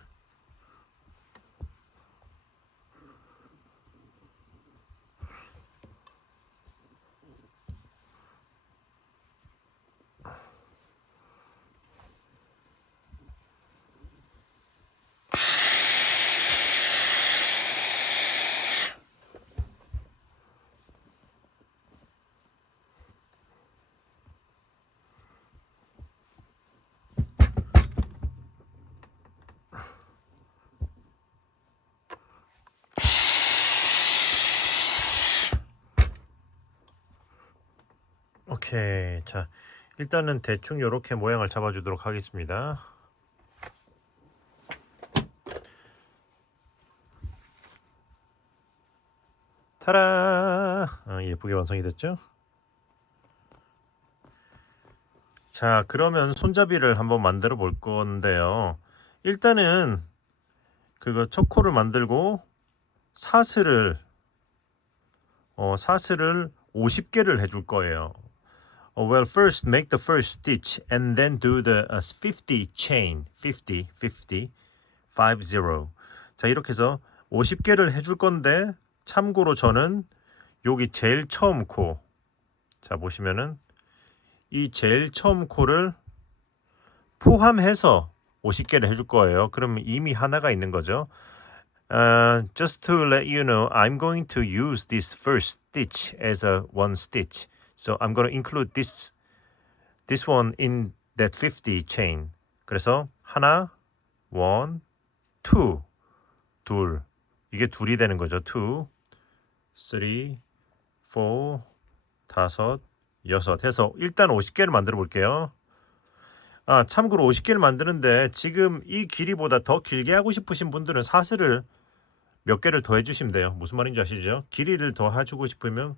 오케이. 자, 일단은 대충 이렇게 모양을 잡아주도록 하겠습니다. 타라! 예쁘게 완성이 됐죠? 자, 그러면 손잡이를 한번 만들어 볼 건데요. 일단은 그거 초코를 만들고 사슬을 50개를 해줄 거예요. Well, first make the first stitch and then do the 50 chain. 50. 자, 이렇게 해서 50개를 해줄 건데 참고로 저는 여기 제일 처음 코, 자 보시면은 이 제일 처음 코를 포함해서 50개를 해줄 거예요. 그러면 이미 하나가 있는 거죠. Just to let you know, I'm going to use this first stitch as a one stitch. So I'm going to include this one in that 50 chain. 그래서 하나, one, two, 둘. 이게 둘이 되는 거죠. two, three, four, 다섯, 여섯 해서 일단 50개를 만들어 볼게요. 참고로 50개를 만드는데 지금 이 길이보다 더 길게 하고 싶으신 분들은 사슬을 몇 개를 더 해주시면 돼요. 무슨 말인지 아시죠? 길이를 더 해주고 싶으면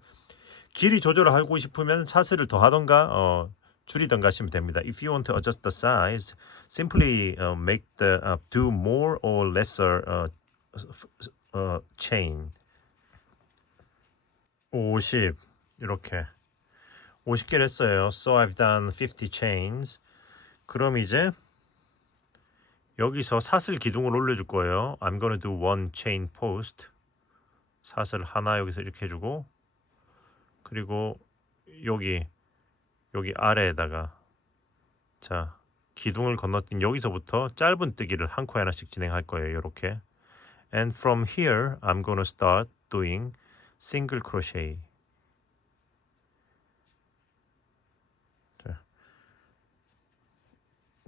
길이 조절을 하고 싶으면 사슬을 더 하던가 줄이던가 하시면 됩니다. If you want to adjust the size, simply make the do more or lesser chain. 50 이렇게 50개를 했어요. So I've done 50 chains. 그럼 이제 여기서 사슬 기둥을 올려줄 거예요. I'm gonna do one chain post. 사슬 하나 여기서 이렇게 해주고 그리고 여기 아래에다가 자 기둥을 건너뛴 여기서부터 짧은 뜨기를 한 코에 하나씩 진행할 거예요. 이렇게. And from here I'm gonna start doing single crochet.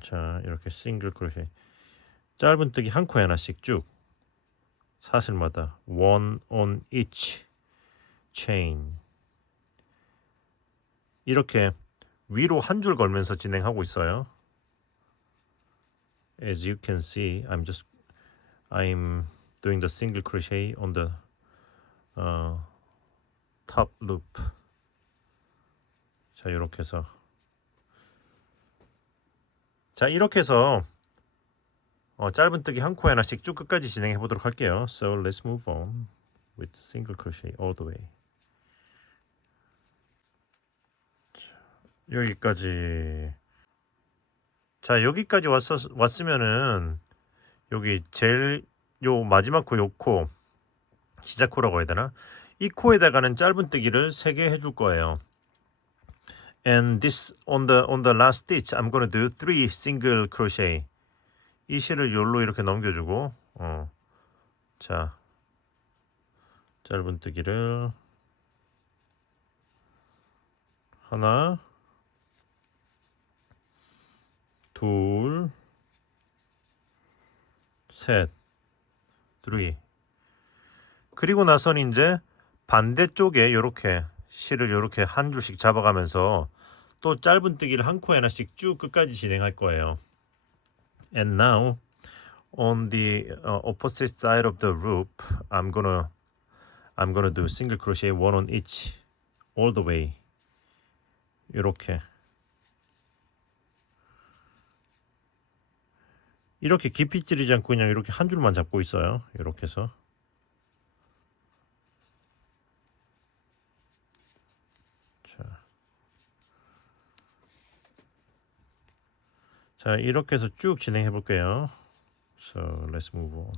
자 이렇게 싱글 크로셰 짧은 뜨기 한 코에 하나씩 쭉 사슬마다 one on each chain 이렇게 위로 한 줄 걸면서 진행하고 있어요. As you can see, I'm doing the single crochet on the top loop. 자 이렇게 해서 자 이렇게 해서 짧은 뜨기 한 코에 하나씩 쭉 끝까지 진행해 보도록 할게요. So let's move on with single crochet all the way. 여기까지. 자, 여기까지 왔으면은 여기 제일 요 마지막 코, 요 코, 시작 코라고 해야 되나? 이 코에다가는 짧은뜨기를 3개 해줄 거예요. And this on the last stitch, I'm gonna do 3 single crochet. 이 실을 요로 이렇게 넘겨주고, 자, 짧은뜨기를 하나, 둘, 셋, 3. 그리고 나서는 이제 반대쪽에 요렇게 실을 요렇게 한 줄씩 잡아가면서 또 짧은뜨기를 한 코에 하나씩 쭉 끝까지 진행할 거예요. And now on the opposite side of the loop, I'm gonna do single crochet one on each all the way. 이렇게 깊이 찌르지 않고 그냥 이렇게 한 줄만 잡고 있어요. 이렇게 해서 자 이렇게 해서 쭉 진행해 볼게요. So let's move on.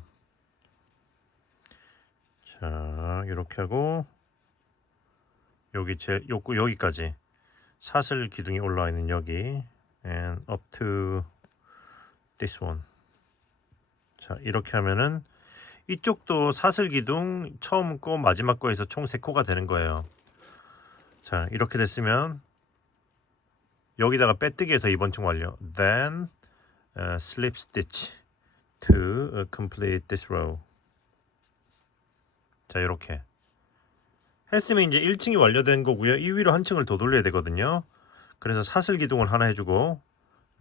자 이렇게 하고 여기 여기까지 사슬 기둥이 올라와 있는 여기 and up to this one. 자 이렇게 하면은 이쪽도 사슬 기둥 처음 거 마지막 거에서 총 3코가 되는 거예요. 자 이렇게 됐으면 여기다가 빼뜨기해서 이번 층 완료. Then slip stitch to complete this row. 자 이렇게 했으면 이제 1층이 완료된 거고요. 이 위로 한 층을 더 돌려야 되거든요. 그래서 사슬 기둥을 하나 해주고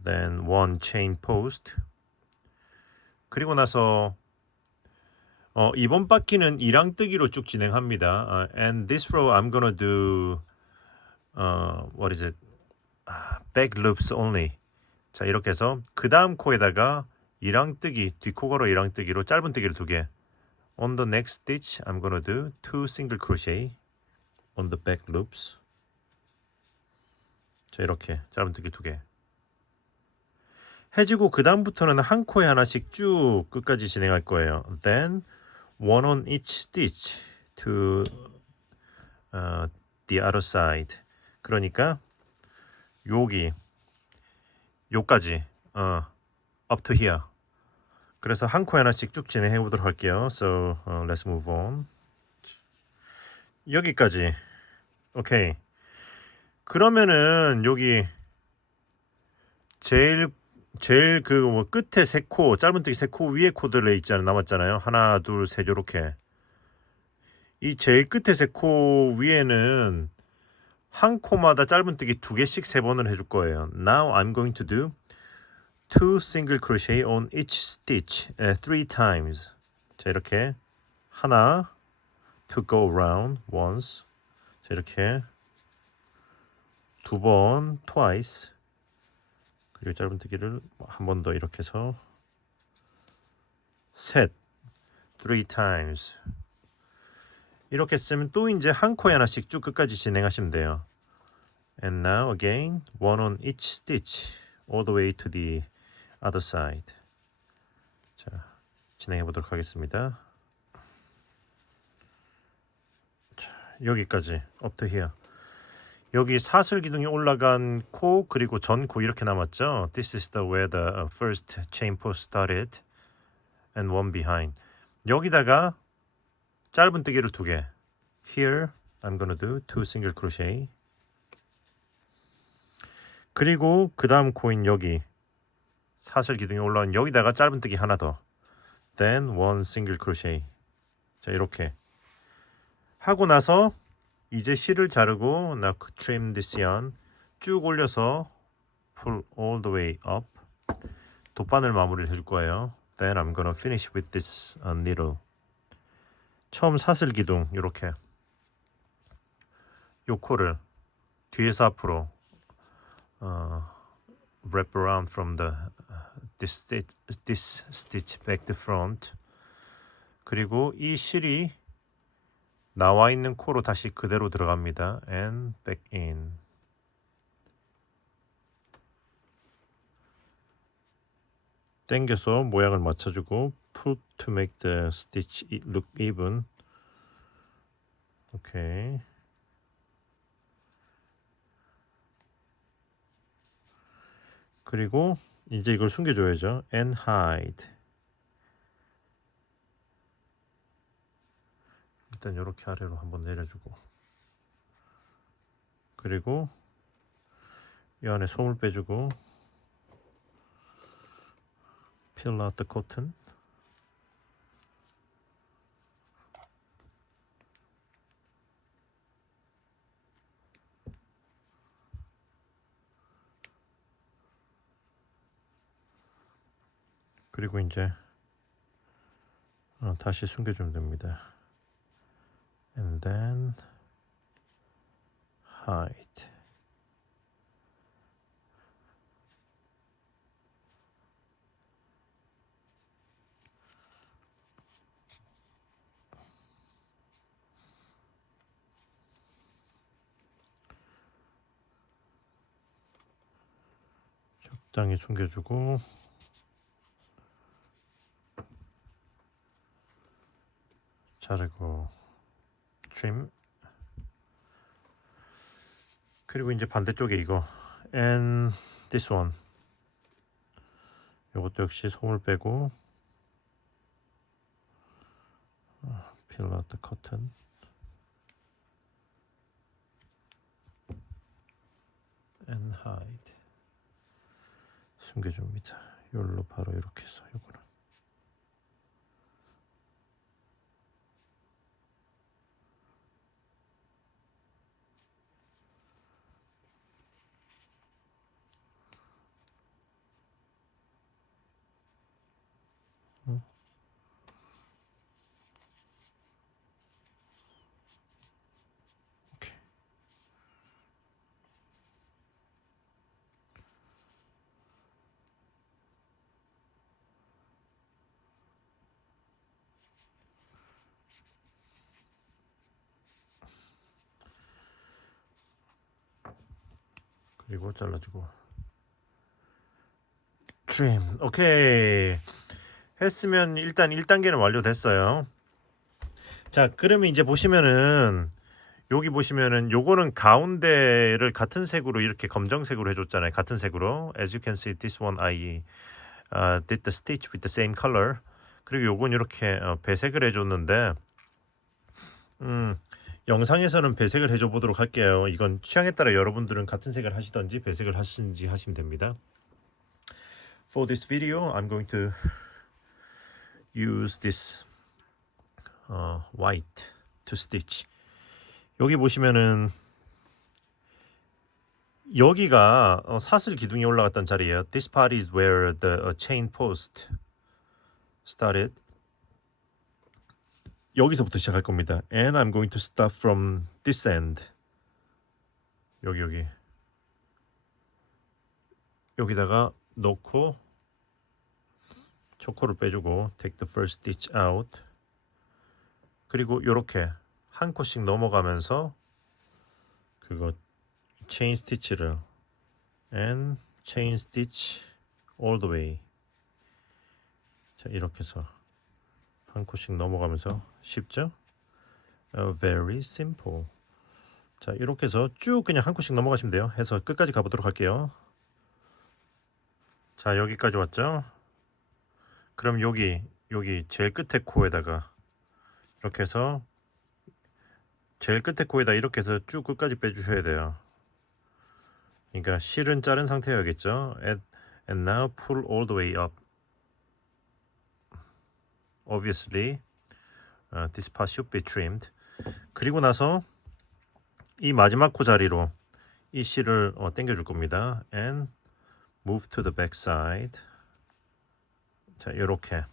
then one chain post. 그리고 나서 이번 바퀴는 이랑뜨기로 쭉 진행합니다. And this row I'm gonna do what is it? back loops only. 자 이렇게 해서 그 다음 코에다가 이랑뜨기 뒷코걸어 이랑뜨기로 짧은뜨기를 2개. On the next stitch I'm gonna do 2 single crochet on the back loops. 자 이렇게 짧은뜨기 2개 해주고 그 다음부터는 한 코에 하나씩 쭉 끝까지 진행할 거예요. Then one on each stitch to the other side. 그러니까 요까지 up to here. 그래서 한 코에 하나씩 쭉 진행해 보도록 할게요. So let's move on. 여기까지. 오케이. 그러면은 여기 제일 그 뭐 끝에 3코 짧은뜨기 3코 위에 코들 있잖아요. 남았잖아요. 하나 둘 셋 요렇게. 이 제일 끝에 3코 위에는 한 코마다 짧은뜨기 2개씩 3번을 해줄 거예요. Now I'm going to do 2 single crochet on each stitch 3 times. 자 이렇게 하나 to go around once. 자 이렇게 2번 twice. 그리고 짧은뜨기를 한 번 더 이렇게 해서 셋 3 times. 이렇게 쓰면 또 이제 한 코에 하나씩 쭉 끝까지 진행하시면 돼요. And now again one on each stitch all the way to the other side. 자 진행해 보도록 하겠습니다. 자, 여기까지 up to here. 여기 사슬 기둥이 올라간 코 그리고 전 코 이렇게 남았죠. This is the where the first chain post started and one behind. 여기다가 짧은뜨기를 2개. Here I'm gonna do 2 single crochet. 그리고 그 다음 코인 여기 사슬 기둥이 올라온 여기다가 짧은뜨기 하나 더. Then one single crochet. 자 이렇게 하고 나서 이제 실을 자르고 now trim this yarn 쭉 올려서 pull all the way up. 돗바늘 마무리를 해줄 거예요. Then I'm gonna finish with this needle. 처음 사슬 기둥 이렇게 요 코를 뒤에서 앞으로 wrap around from this stitch back to front. 그리고 이 실이 나와 있는 코로 다시 그대로 들어갑니다. And back in. 당겨서 모양을 맞춰주고 pull to make the stitch look even. 오케이. 그리고 이제 이걸 숨겨줘야죠. and hide. 일단 이렇게 아래로 한번 내려주고, 그리고 이 안에 솜을 빼주고 peel out the cotton. 그리고 이제 다시 숨겨주면 됩니다. and then hide. 적당히 숨겨주고, 자르고 trim. 그리고 이제 반대쪽에 이거 and this one, 이것도 역시 솜을 빼고 peel out the cotton. and hide. 숨겨줍니다. 요걸로 바로 이렇게 해서 요거는 오케이. 그리고 잘라주고 trim. 오케이. 했으면 일단 1단계는 완료됐어요. 자, 그러면 이제 보시면은 여기 보시면은 요거는 가운데를 같은 색으로 이렇게 검정색으로 해줬잖아요. 같은 색으로. As you can see, this one I did the stitch with the same color. 그리고 요건 이렇게 배색을 해줬는데 영상에서는 배색을 해줘 보도록 할게요. 이건 취향에 따라 여러분들은 같은 색을 하시던지 배색을 하시든지 하시면 됩니다. For this video, I'm going to use this white to stitch. 여기 보시면은 여기가 사슬 기둥이 올라갔던 자리예요. This part is where the chain post started. 여기서부터 시작할 겁니다. And I'm going to start from this end. 여기 여기다가 놓고 초코를 빼주고 take the first stitch out. 그리고 요렇게 한 코씩 넘어가면서 그거 chain stitch를 and chain stitch all the way. 자, 이렇게 해서 한 코씩 넘어가면서 쉽죠? Very simple. 자, 이렇게 해서 쭉 그냥 한 코씩 넘어가시면 돼요. 해서 끝까지 가보도록 할게요. 자, 여기까지 왔죠? 그럼 여기 제일 끝에 코에다가 이렇게 해서 제일 끝에 코에다 이렇게 해서 쭉 끝까지 빼주셔야 돼요. 그러니까 실은 자른 상태여야겠죠. And now pull all the way up. Obviously, this part should be trimmed. 그리고 나서 이 마지막 코 자리로 이 실을 당겨줄 겁니다. And move to the back side. 자, 이렇게.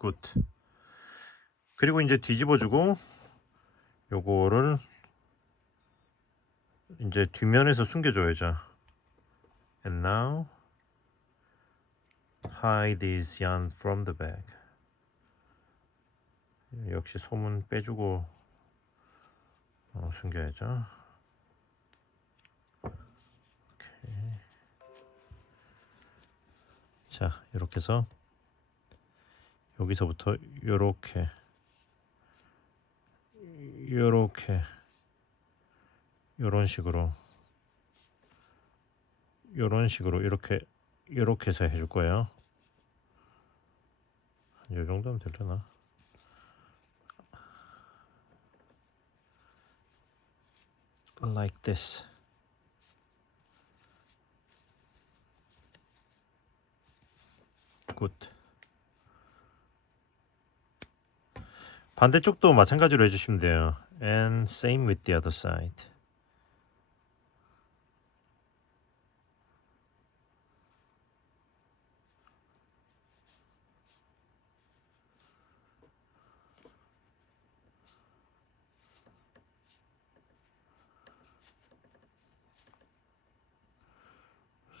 good. 그리고 이제 뒤집어주고 요거를 이제 뒷면에서 숨겨줘야죠. And now hide this yarn from the back. 역시 솜은 빼주고 숨겨야죠. 오케이. 자, 이렇게 해서 여기서부터 요렇게 요런 식으로 이렇게 해서 해줄 거예요. 이 정도면 되려나? Like this. Good. 반대쪽도 마찬가지로 해주시면 돼요. And same with the other side.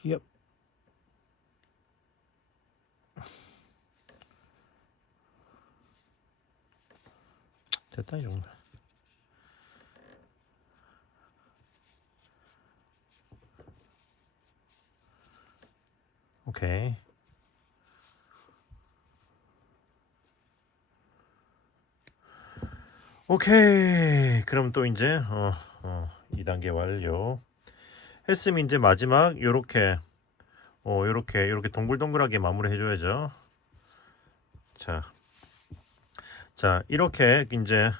Yep. 됐다 이 정도. 오케이. 오케이. 그럼 또 이제 2단계 완료. 했으면 이제 마지막 요렇게 요렇게 동글동글하게 마무리 해줘야죠. 자 이렇게 이제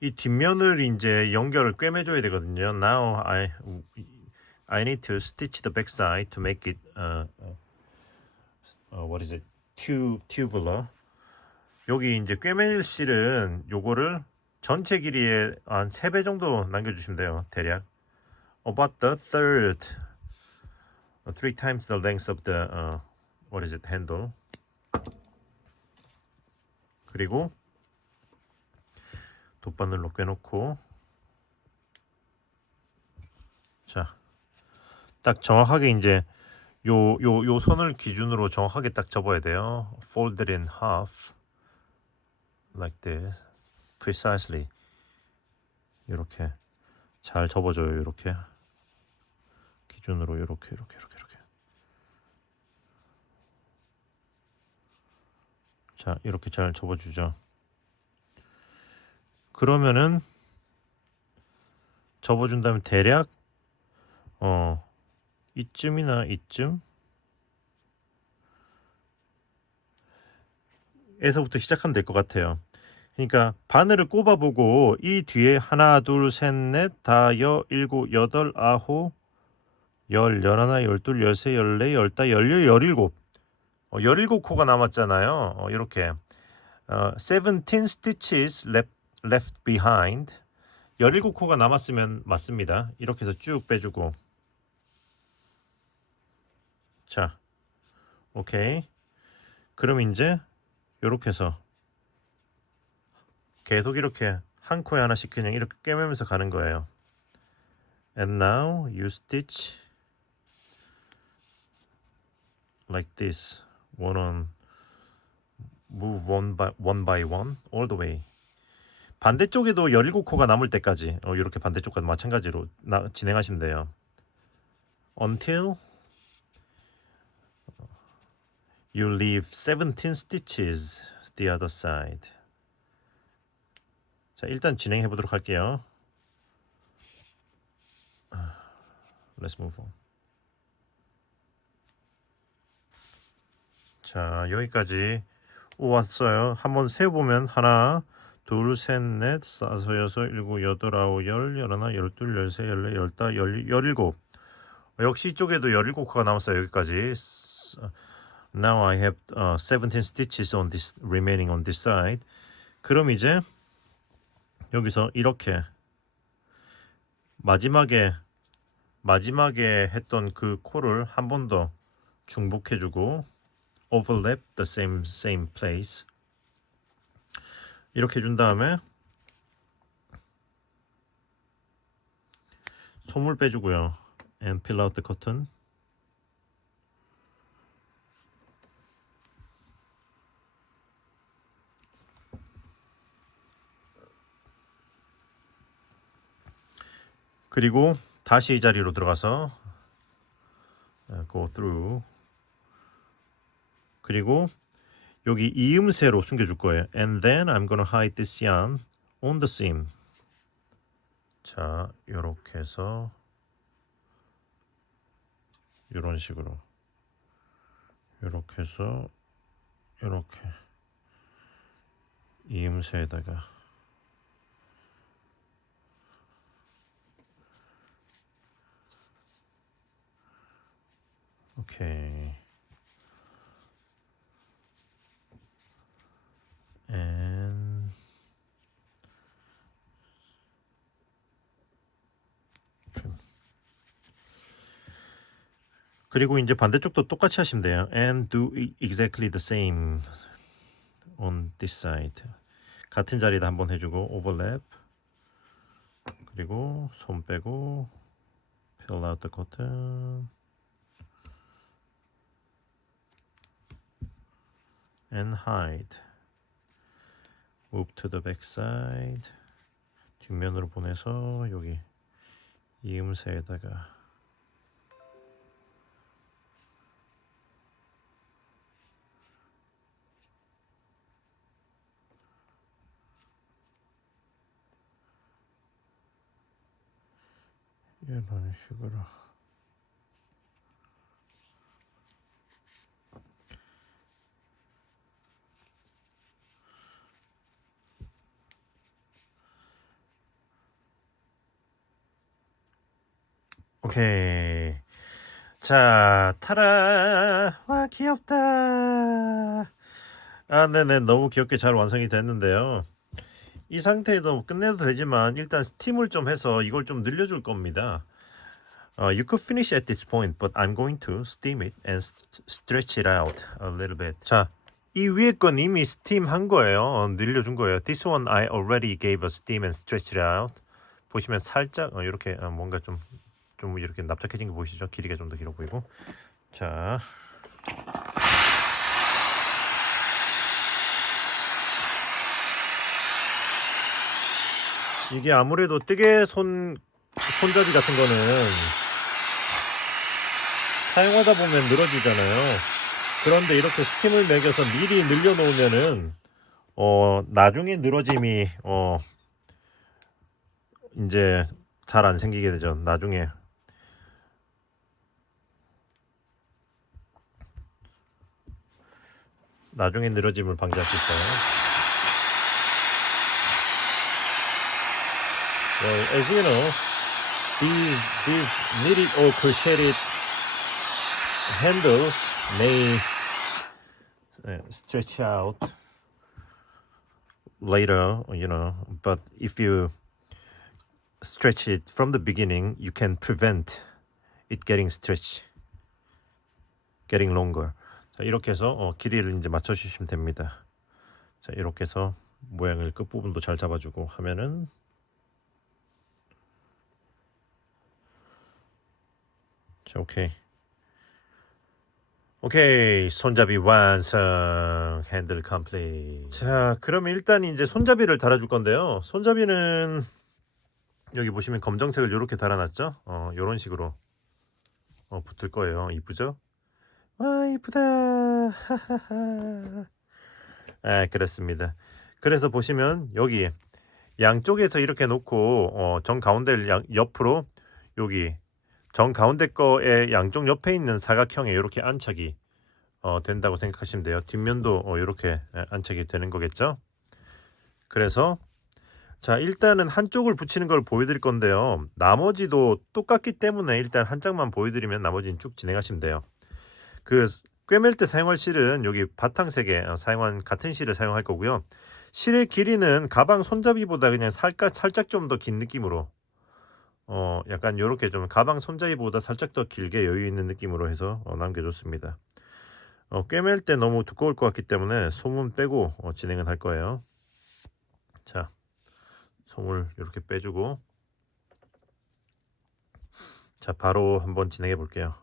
이 뒷면을 이제 연결을 꿰매줘야 되거든요. Now I need to stitch the back side to make it what is it? tubular. 여기 이제 꿰맬 실은 요거를 전체 길이의 한 3배 정도 남겨주시면 돼요. 대략 about the third, 3 times the length of the what is it? handle. 그리고 돗바늘로 꿰놓고 자, 딱 정확하게 이제 요 선을 기준으로 정확하게 딱 접어야 돼요. Fold it in half like this, precisely. 이렇게 잘 접어줘요. 이렇게 기준으로 이렇게. 자, 이렇게 잘 접어주죠. 그러면은 접어준 다음에 대략 이쯤이나 이쯤 에서부터 시작하면 될 것 같아요. 그러니까 바늘을 꼽아보고 이 뒤에 하나, 둘, 셋, 넷, 다, 일곱, 여덟, 아홉, 열, 열하나, 열둘, 열세, 열네, 열다, 열여, 열일곱. 17코가 남았잖아요. 이렇게 17 stitches left behind. 17코가 남았으면 맞습니다. 이렇게 해서 쭉 빼주고 자, 오케이. 그럼 이제 이렇게 해서 계속 이렇게 한 코에 하나씩 그냥 이렇게 꿰매면서 가는 거예요. And now you stitch like this. Move one by one all the way. 반대쪽에도 17코가 남을 때까지 이렇게 반대쪽과 마찬가지로 진행하시면 돼요. Until you leave 17 stitches the other side. 자, 일단 진행해 보도록 할게요. Let's move on. 자, 여기까지 왔어요. 한번 세보면 하나, 둘, 셋, 넷, 다섯, 여섯, 일곱, 여덟, 아홉, 열, 열하나, 열둘, 열세, 열네, 열다, 열일곱. 역시 이쪽에도 17코가 남았어요. 여기까지. Now I have 17 stitches on this remaining on this side. 그럼 이제 여기서 이렇게 마지막에 했던 그 코를 한 번 더 중복해주고 overlap the same place. 이렇게 해준 다음에 솜을 빼주고요. And peel out the cotton. 그리고 다시 이 자리로 들어가서 go through 그리고 여기 이음새로 숨겨줄 거예요. And then I'm gonna hide this yarn on the seam. 자, 요렇게 해서 요런 식으로 요렇게 해서 요렇게 이음새에다가 오케이. And 그리고 이제 반대쪽도 똑같이 하시면 돼요. And do exactly the same on this side. 같은 자리에다 한번 해주고 overlap. 그리고 손 빼고 peel out the cotton. And hide. Move to the back side. 뒷면으로 보내서 여기 이음새에다가 이런 식으로 오케이. 자, 타라. 와, 귀엽다. 아, 네네. 너무 귀엽게 잘 완성이 됐는데요. 이 상태에도 끝내도 되지만 일단 스팀을 좀 해서 이걸 좀 늘려줄 겁니다. You could finish at this point, but I'm going to steam it and stretch it out a little bit. 자, 이 위에 건 이미 스팀 한 거예요. 늘려준 거예요. This one I already gave a steam and stretched it out. 보시면 살짝 이렇게 뭔가 좀 이렇게 납작해진 거 보이시죠? 길이가 좀 더 길어 보이고. 자, 이게 아무래도 뜨개 손잡이 같은 거는 사용하다 보면 늘어지잖아요. 그런데 이렇게 스팀을 매겨서 미리 늘려놓으면은 나중에 늘어짐이 이제 잘 안 생기게 되죠. 나중에 늘어짐을 방지할 수 있어요. Well, as you know, these knitted or crocheted handles may stretch out later, you know, but if you stretch it from the beginning, you can prevent it getting longer. 자, 이렇게 해서 길이를 이제 맞춰주시면 됩니다. 자, 이렇게 해서 모양을 끝부분도 잘 잡아주고 하면은 자, 오케이, 손잡이 완성. 핸들 컴플릿. 자, 그러면 일단 이제 손잡이를 달아줄 건데요. 손잡이는 여기 보시면 검정색을 이렇게 달아놨죠. 이런 식으로 붙을 거예요. 이쁘죠? 와, 이쁘다. 아, 그렇습니다. 그래서 보시면 여기 양쪽에서 이렇게 놓고 정 가운데를 옆으로 여기 정 가운데 거의 양쪽 옆에 있는 사각형에 이렇게 안착이 된다고 생각하시면 돼요. 뒷면도 이렇게 안착이 되는 거겠죠. 그래서 자, 일단은 한쪽을 붙이는 걸 보여드릴 건데요. 나머지도 똑같기 때문에 일단 한 짝만 보여드리면 나머지는 쭉 진행하시면 돼요. 그 꿰맬 때 사용할 실은 여기 바탕색에 사용한 같은 실을 사용할 거고요. 실의 길이는 가방 손잡이보다 그냥 살짝 좀 더 긴 느낌으로 약간 요렇게 좀 가방 손잡이보다 살짝 더 길게 여유 있는 느낌으로 해서 남겨줬습니다. 꿰맬 때 너무 두꺼울 것 같기 때문에 솜은 빼고 진행은 할 거예요. 자, 솜을 이렇게 빼주고 자, 바로 한번 진행해 볼게요.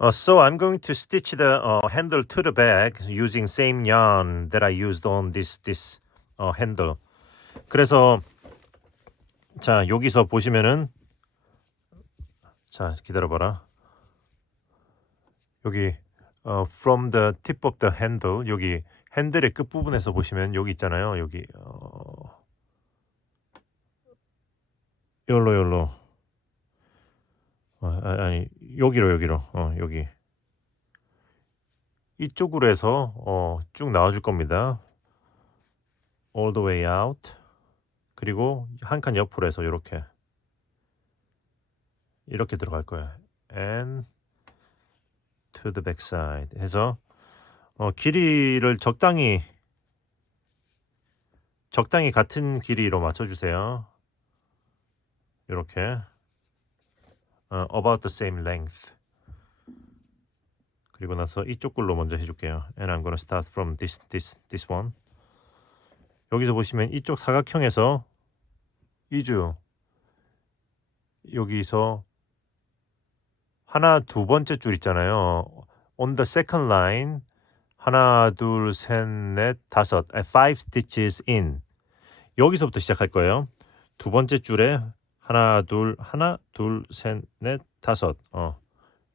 So I'm going to stitch the handle to the back using same yarn that I used on this handle. 그래서 자, 여기서 보시면은 자, 기다려봐라. 여기 from the tip of the handle, 여기 핸들의 끝부분에서 보시면 여기 있잖아요. 여기 요로 아니 여기로 여기 이쪽으로 해서 쭉 나와줄 겁니다. all the way out. 그리고 한 칸 옆으로 해서 이렇게 들어갈 거예요. and to the back side 해서 길이를 적당히 같은 길이로 맞춰주세요. 이렇게 about the same length. 그리고 나서 이쪽 걸로 먼저 해줄게요. And I'm gonna start from this one. 여기서 보시면 이쪽 사각형에서 이주 여기서 하나 두 번째 줄 있잖아요. On the second line 하나 둘 셋 넷 다섯 5 stitches in. 여기서부터 시작할 거예요. 두 번째 줄에 하나 둘 셋 넷 다섯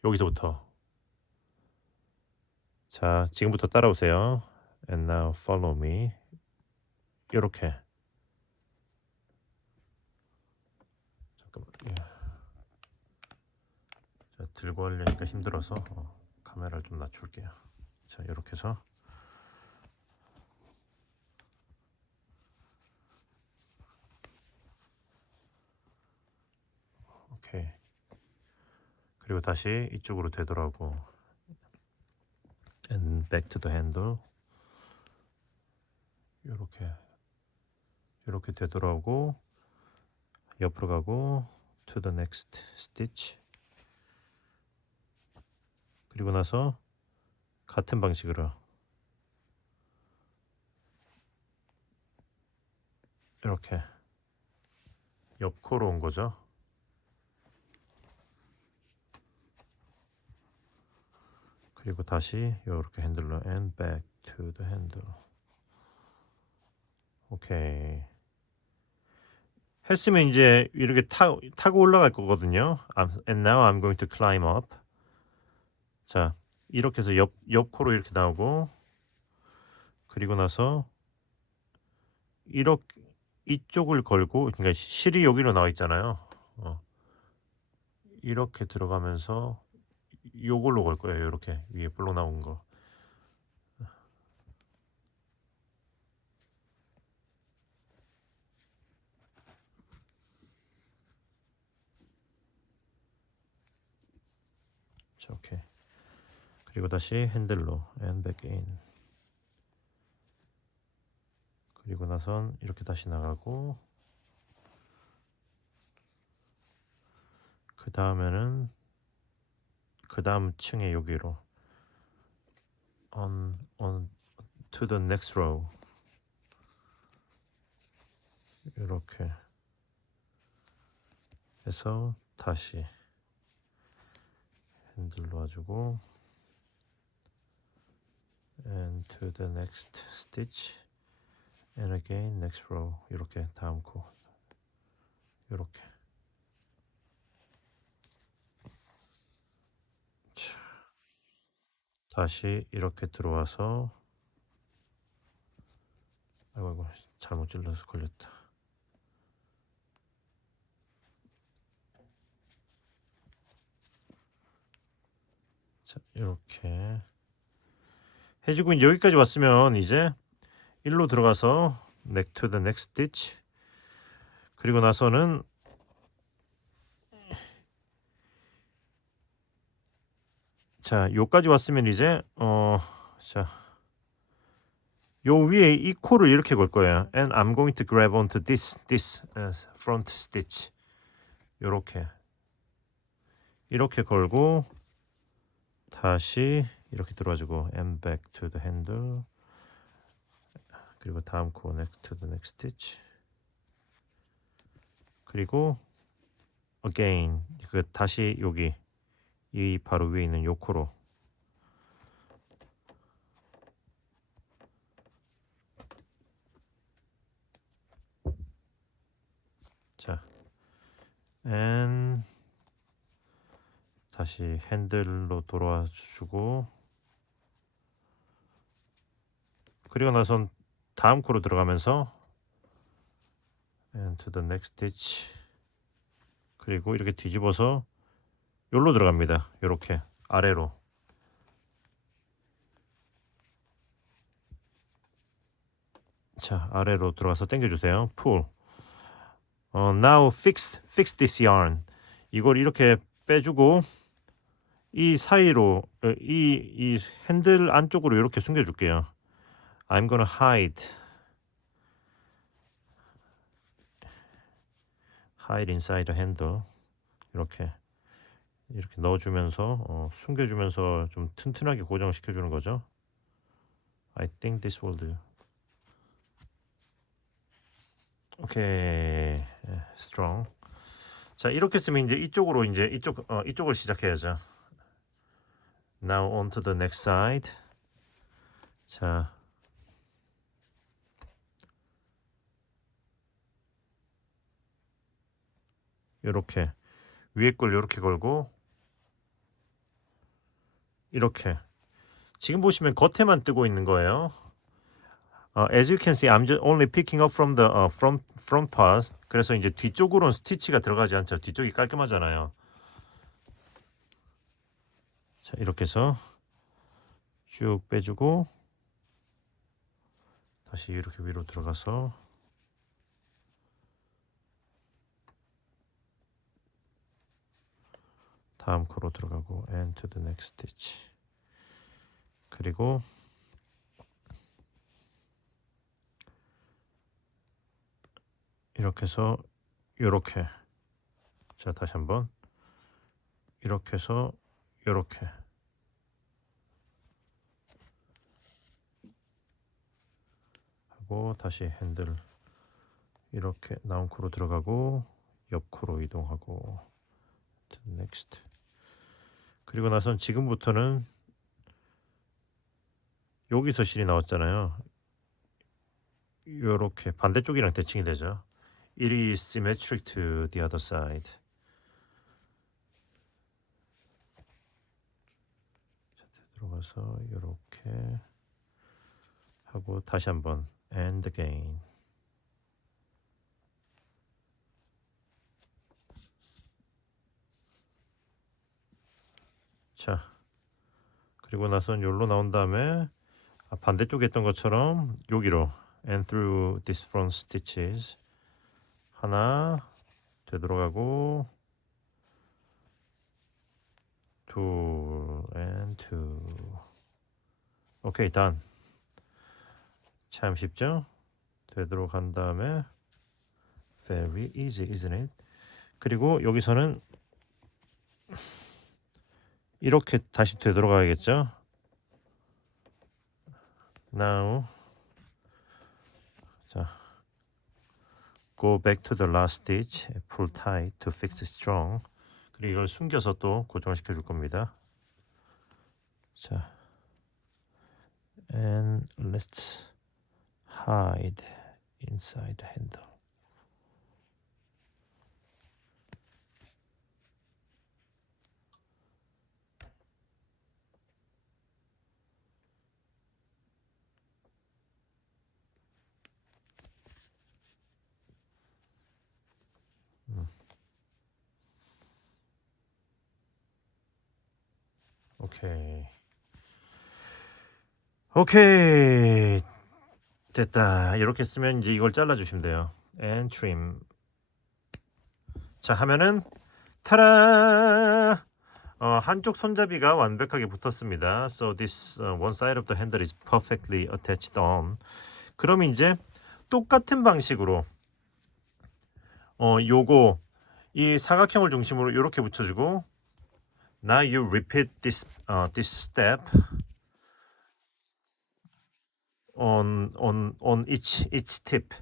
여기서부터. 자, 지금부터 따라오세요. And now follow me. 이렇게. 잠깐만. 예. 자, 들고 하려니까 힘들어서 카메라를 좀 낮출게요. 자, 이렇게 해서 오케이. 그리고 다시 이쪽으로 되돌아오고 and back to the handle. 이렇게 되돌아오고 옆으로 가고 to the next stitch. 그리고 나서 같은 방식으로 이렇게 옆코로 온 거죠. 그리고 다시 이렇게 핸들로 and back to the handle. 오케이. 했으면 이제 이렇게 타고 올라갈 거거든요. And now I'm going to climb up. 자, 이렇게 해서 옆코로 이렇게 나오고 그리고 나서 이렇게 이쪽을 걸고 그러니까 실이 여기로 나와 있잖아요. 이렇게 들어가면서 요걸로 걸 거예요. 이렇게 위에 볼록 나온 거. 자, 오케이. 그리고 다시 핸들로 and back in. 그리고 나선 이렇게 다시 나가고 그 다음에는 그 다음 층에 여기로 on to the next row. 이렇게 해서 다시 핸들 놔주고 and to the next stitch and again next row. 이렇게 다음 코 이렇게. 다시 이렇게 들어와서 아이고 잘못 찔러서 걸렸다. 자, 이렇게 해주고 여기까지 왔으면 이제 일로 들어가서 neck to the next stitch. 그리고 나서는 자, 요까지 왔으면 이제 자, 요 위에 이 코를 이렇게 걸 거예요. And I'm going to grab onto this front stitch. 이렇게 걸고 다시 이렇게 들어와주고 and back to the handle. 그리고 다음 코 next to the next stitch. 그리고 again 그 다시 여기 이 바로 위에 있는 요 코로 자 and 다시 핸들로 돌아와 주고, 그리고 나선 다음 코로 들어가면서 and to the next stitch, 그리고 이렇게 뒤집어서 여기로 들어갑니다. 이렇게 아래로. 자, 아래로 들어가서 당겨주세요. pull. now fix this yarn. 이걸 이렇게 빼주고 이 사이로 이 핸들 안쪽으로 이렇게 숨겨줄게요. I'm gonna hide inside the handle. 이렇게 넣어주면서 숨겨주면서 좀 튼튼하게 고정시켜주는 거죠. I think this will do. 오케이, strong. 자, 이렇게 쓰면 이제 이쪽으로 이쪽을 시작해야죠. Now on to the next side. 자, 요렇게 위에 걸 요렇게 걸고 이렇게. 지금 보시면 겉에만 뜨고 있는 거예요. As you can see, I'm just only picking up from the front part. 그래서 이제 뒤쪽으로는 스티치가 들어가지 않죠. 뒤쪽이 깔끔하잖아요. 자, 이렇게 해서 쭉 빼주고 다시 이렇게 위로 들어가서 다음 코로 들어가고 and to the next stitch. 그리고 이렇게 해서 요렇게. 자, 다시 한번 이렇게 해서 요렇게. 하고 다시 핸들 이렇게 나온 코로 들어가고 옆 코로 이동하고 next. 그리고 나선 지금부터는 여기서 실이 나왔잖아요. 요렇게 반대쪽이랑 대칭이 되죠. It is symmetric to the other side. 자, 들어가서 요렇게 하고 다시 한번 and again. 자, 그리고 나선 여기로 나온 다음에 반대쪽에 했던 것처럼 여기로 and through these front stitches 하나 되돌아가고 two and two. 오케이, done. 참 쉽죠? 되돌아간 다음에 very easy, isn't it? 그리고 여기서는 이렇게 다시 되돌아가야겠죠? Now, 자, go back to the last stitch, pull tight to fix it strong. 그리고 이걸 숨겨서 또 고정시켜 줄 겁니다. 자, and let's hide inside the handle. 오케이 됐다. 이렇게 쓰면 이제 이걸 잘라 주시면 돼요. and trim. 자, 하면은 타라, 한쪽 손잡이가 완벽하게 붙었습니다. So this one side of the handle is perfectly attached on. 그럼 이제 똑같은 방식으로 요거 이 사각형을 중심으로 이렇게 붙여주고 now you repeat this step on each tip.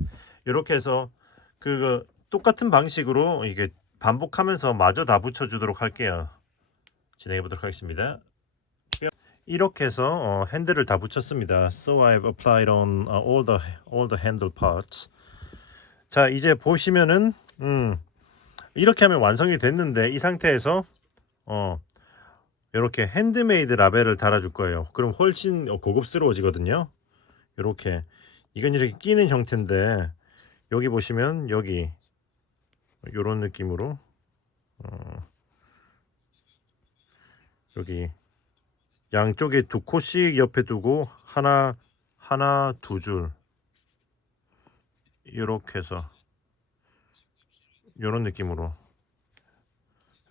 이렇게 해서 그 똑같은 방식으로 이게 반복하면서 마저 다 붙여주도록 할게요. 진행해 보도록 하겠습니다. 이렇게 해서 핸들을 다 붙였습니다. So I've applied on all the handle parts. 자, 이제 보시면은 이렇게 하면 완성이 됐는데 이 상태에서 이렇게 핸드메이드 라벨을 달아줄 거예요. 그럼 훨씬 고급스러워지거든요. 이렇게 이건 이렇게 끼는 형태인데 여기 보시면 여기 이런 느낌으로 여기 양쪽에 두 코씩 옆에 두고 하나 두 줄 이렇게 해서 이런 느낌으로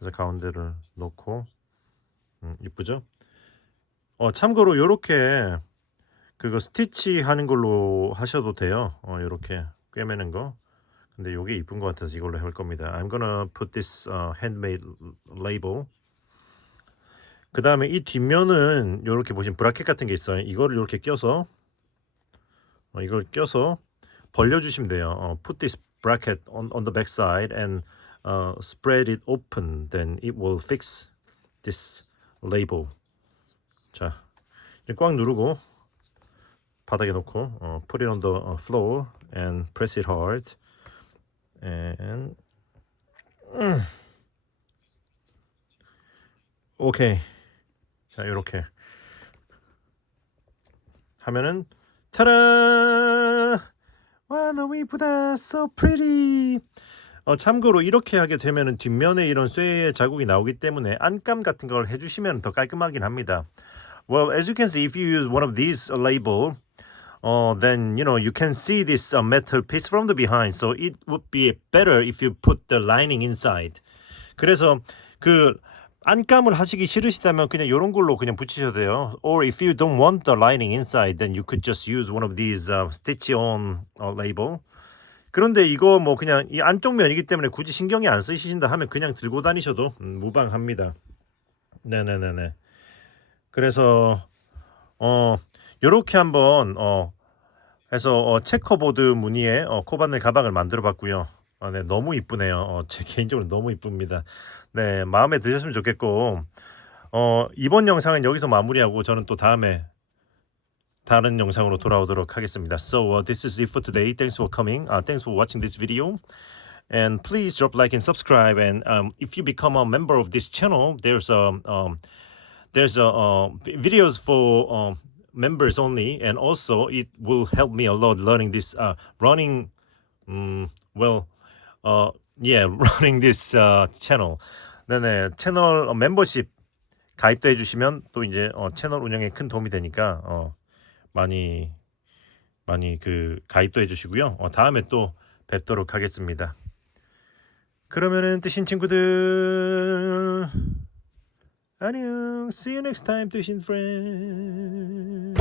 해서 가운데를 놓고 이쁘죠? 참고로 이렇게 그거 스티치 하는 걸로 하셔도 돼요. 이렇게 꿰매는 거. 근데 이게 이쁜 것 같아서 이걸로 해볼 겁니다. I'm gonna put this handmade label. 그 다음에 이 뒷면은 이렇게 보시면 브라켓 같은 게 있어요. 이거를 이렇게 껴서 이걸 껴서 벌려주시면 돼요. Put this bracket on the back side and spread it open. Then it will fix this label. 자, 꽉 누르고 바닥에 놓고 put it on the floor and press it hard. And 오케이. 자, 이렇게 하면은 타라! 와, 너무 이쁘다. So pretty. 참고로 이렇게 하게 되면은 뒷면에 이런 쇠의 자국이 나오기 때문에 안감 같은 걸 해주시면 더 깔끔하긴 합니다. Well, as you can see, if you use one of these label, then you can see this metal piece from the behind. So it would be better if you put the lining inside. 그래서 그 안감을 하시기 싫으시다면 그냥 이런 걸로 그냥 붙이셔도 돼요. Or if you don't want the lining inside, then you could just use one of these stitch-on label. 그런데 이거 뭐 그냥 이 안쪽 면이기 때문에 굳이 신경이 안 쓰이신다 하면 그냥 들고 다니셔도 무방합니다. 네네네네. 그래서 요렇게 한번 해서 체커보드 무늬의 코바늘 가방을 만들어 봤고요. 네, 너무 이쁘네요. 제 개인적으로 너무 이쁩니다. 네, 마음에 드셨으면 좋겠고 이번 영상은 여기서 마무리하고 저는 또 다음에 다른 영상으로 돌아오도록 하겠습니다. So this is it for today. Thanks for coming. Thanks for watching this video. And please drop like and subscribe. And if you become a member of this channel, there's videos for members only, and also it will help me a lot learning this running running this channel. 네네, 채널 멤버십 가입도 해주시면 또 이제 채널 운영에 큰 도움이 되니까 많이 그 가입도 해주시고요. 다음에 또 뵙도록 하겠습니다. 그러면은 뜨신 친구들 안녕. See you next time, 뜨신 friend.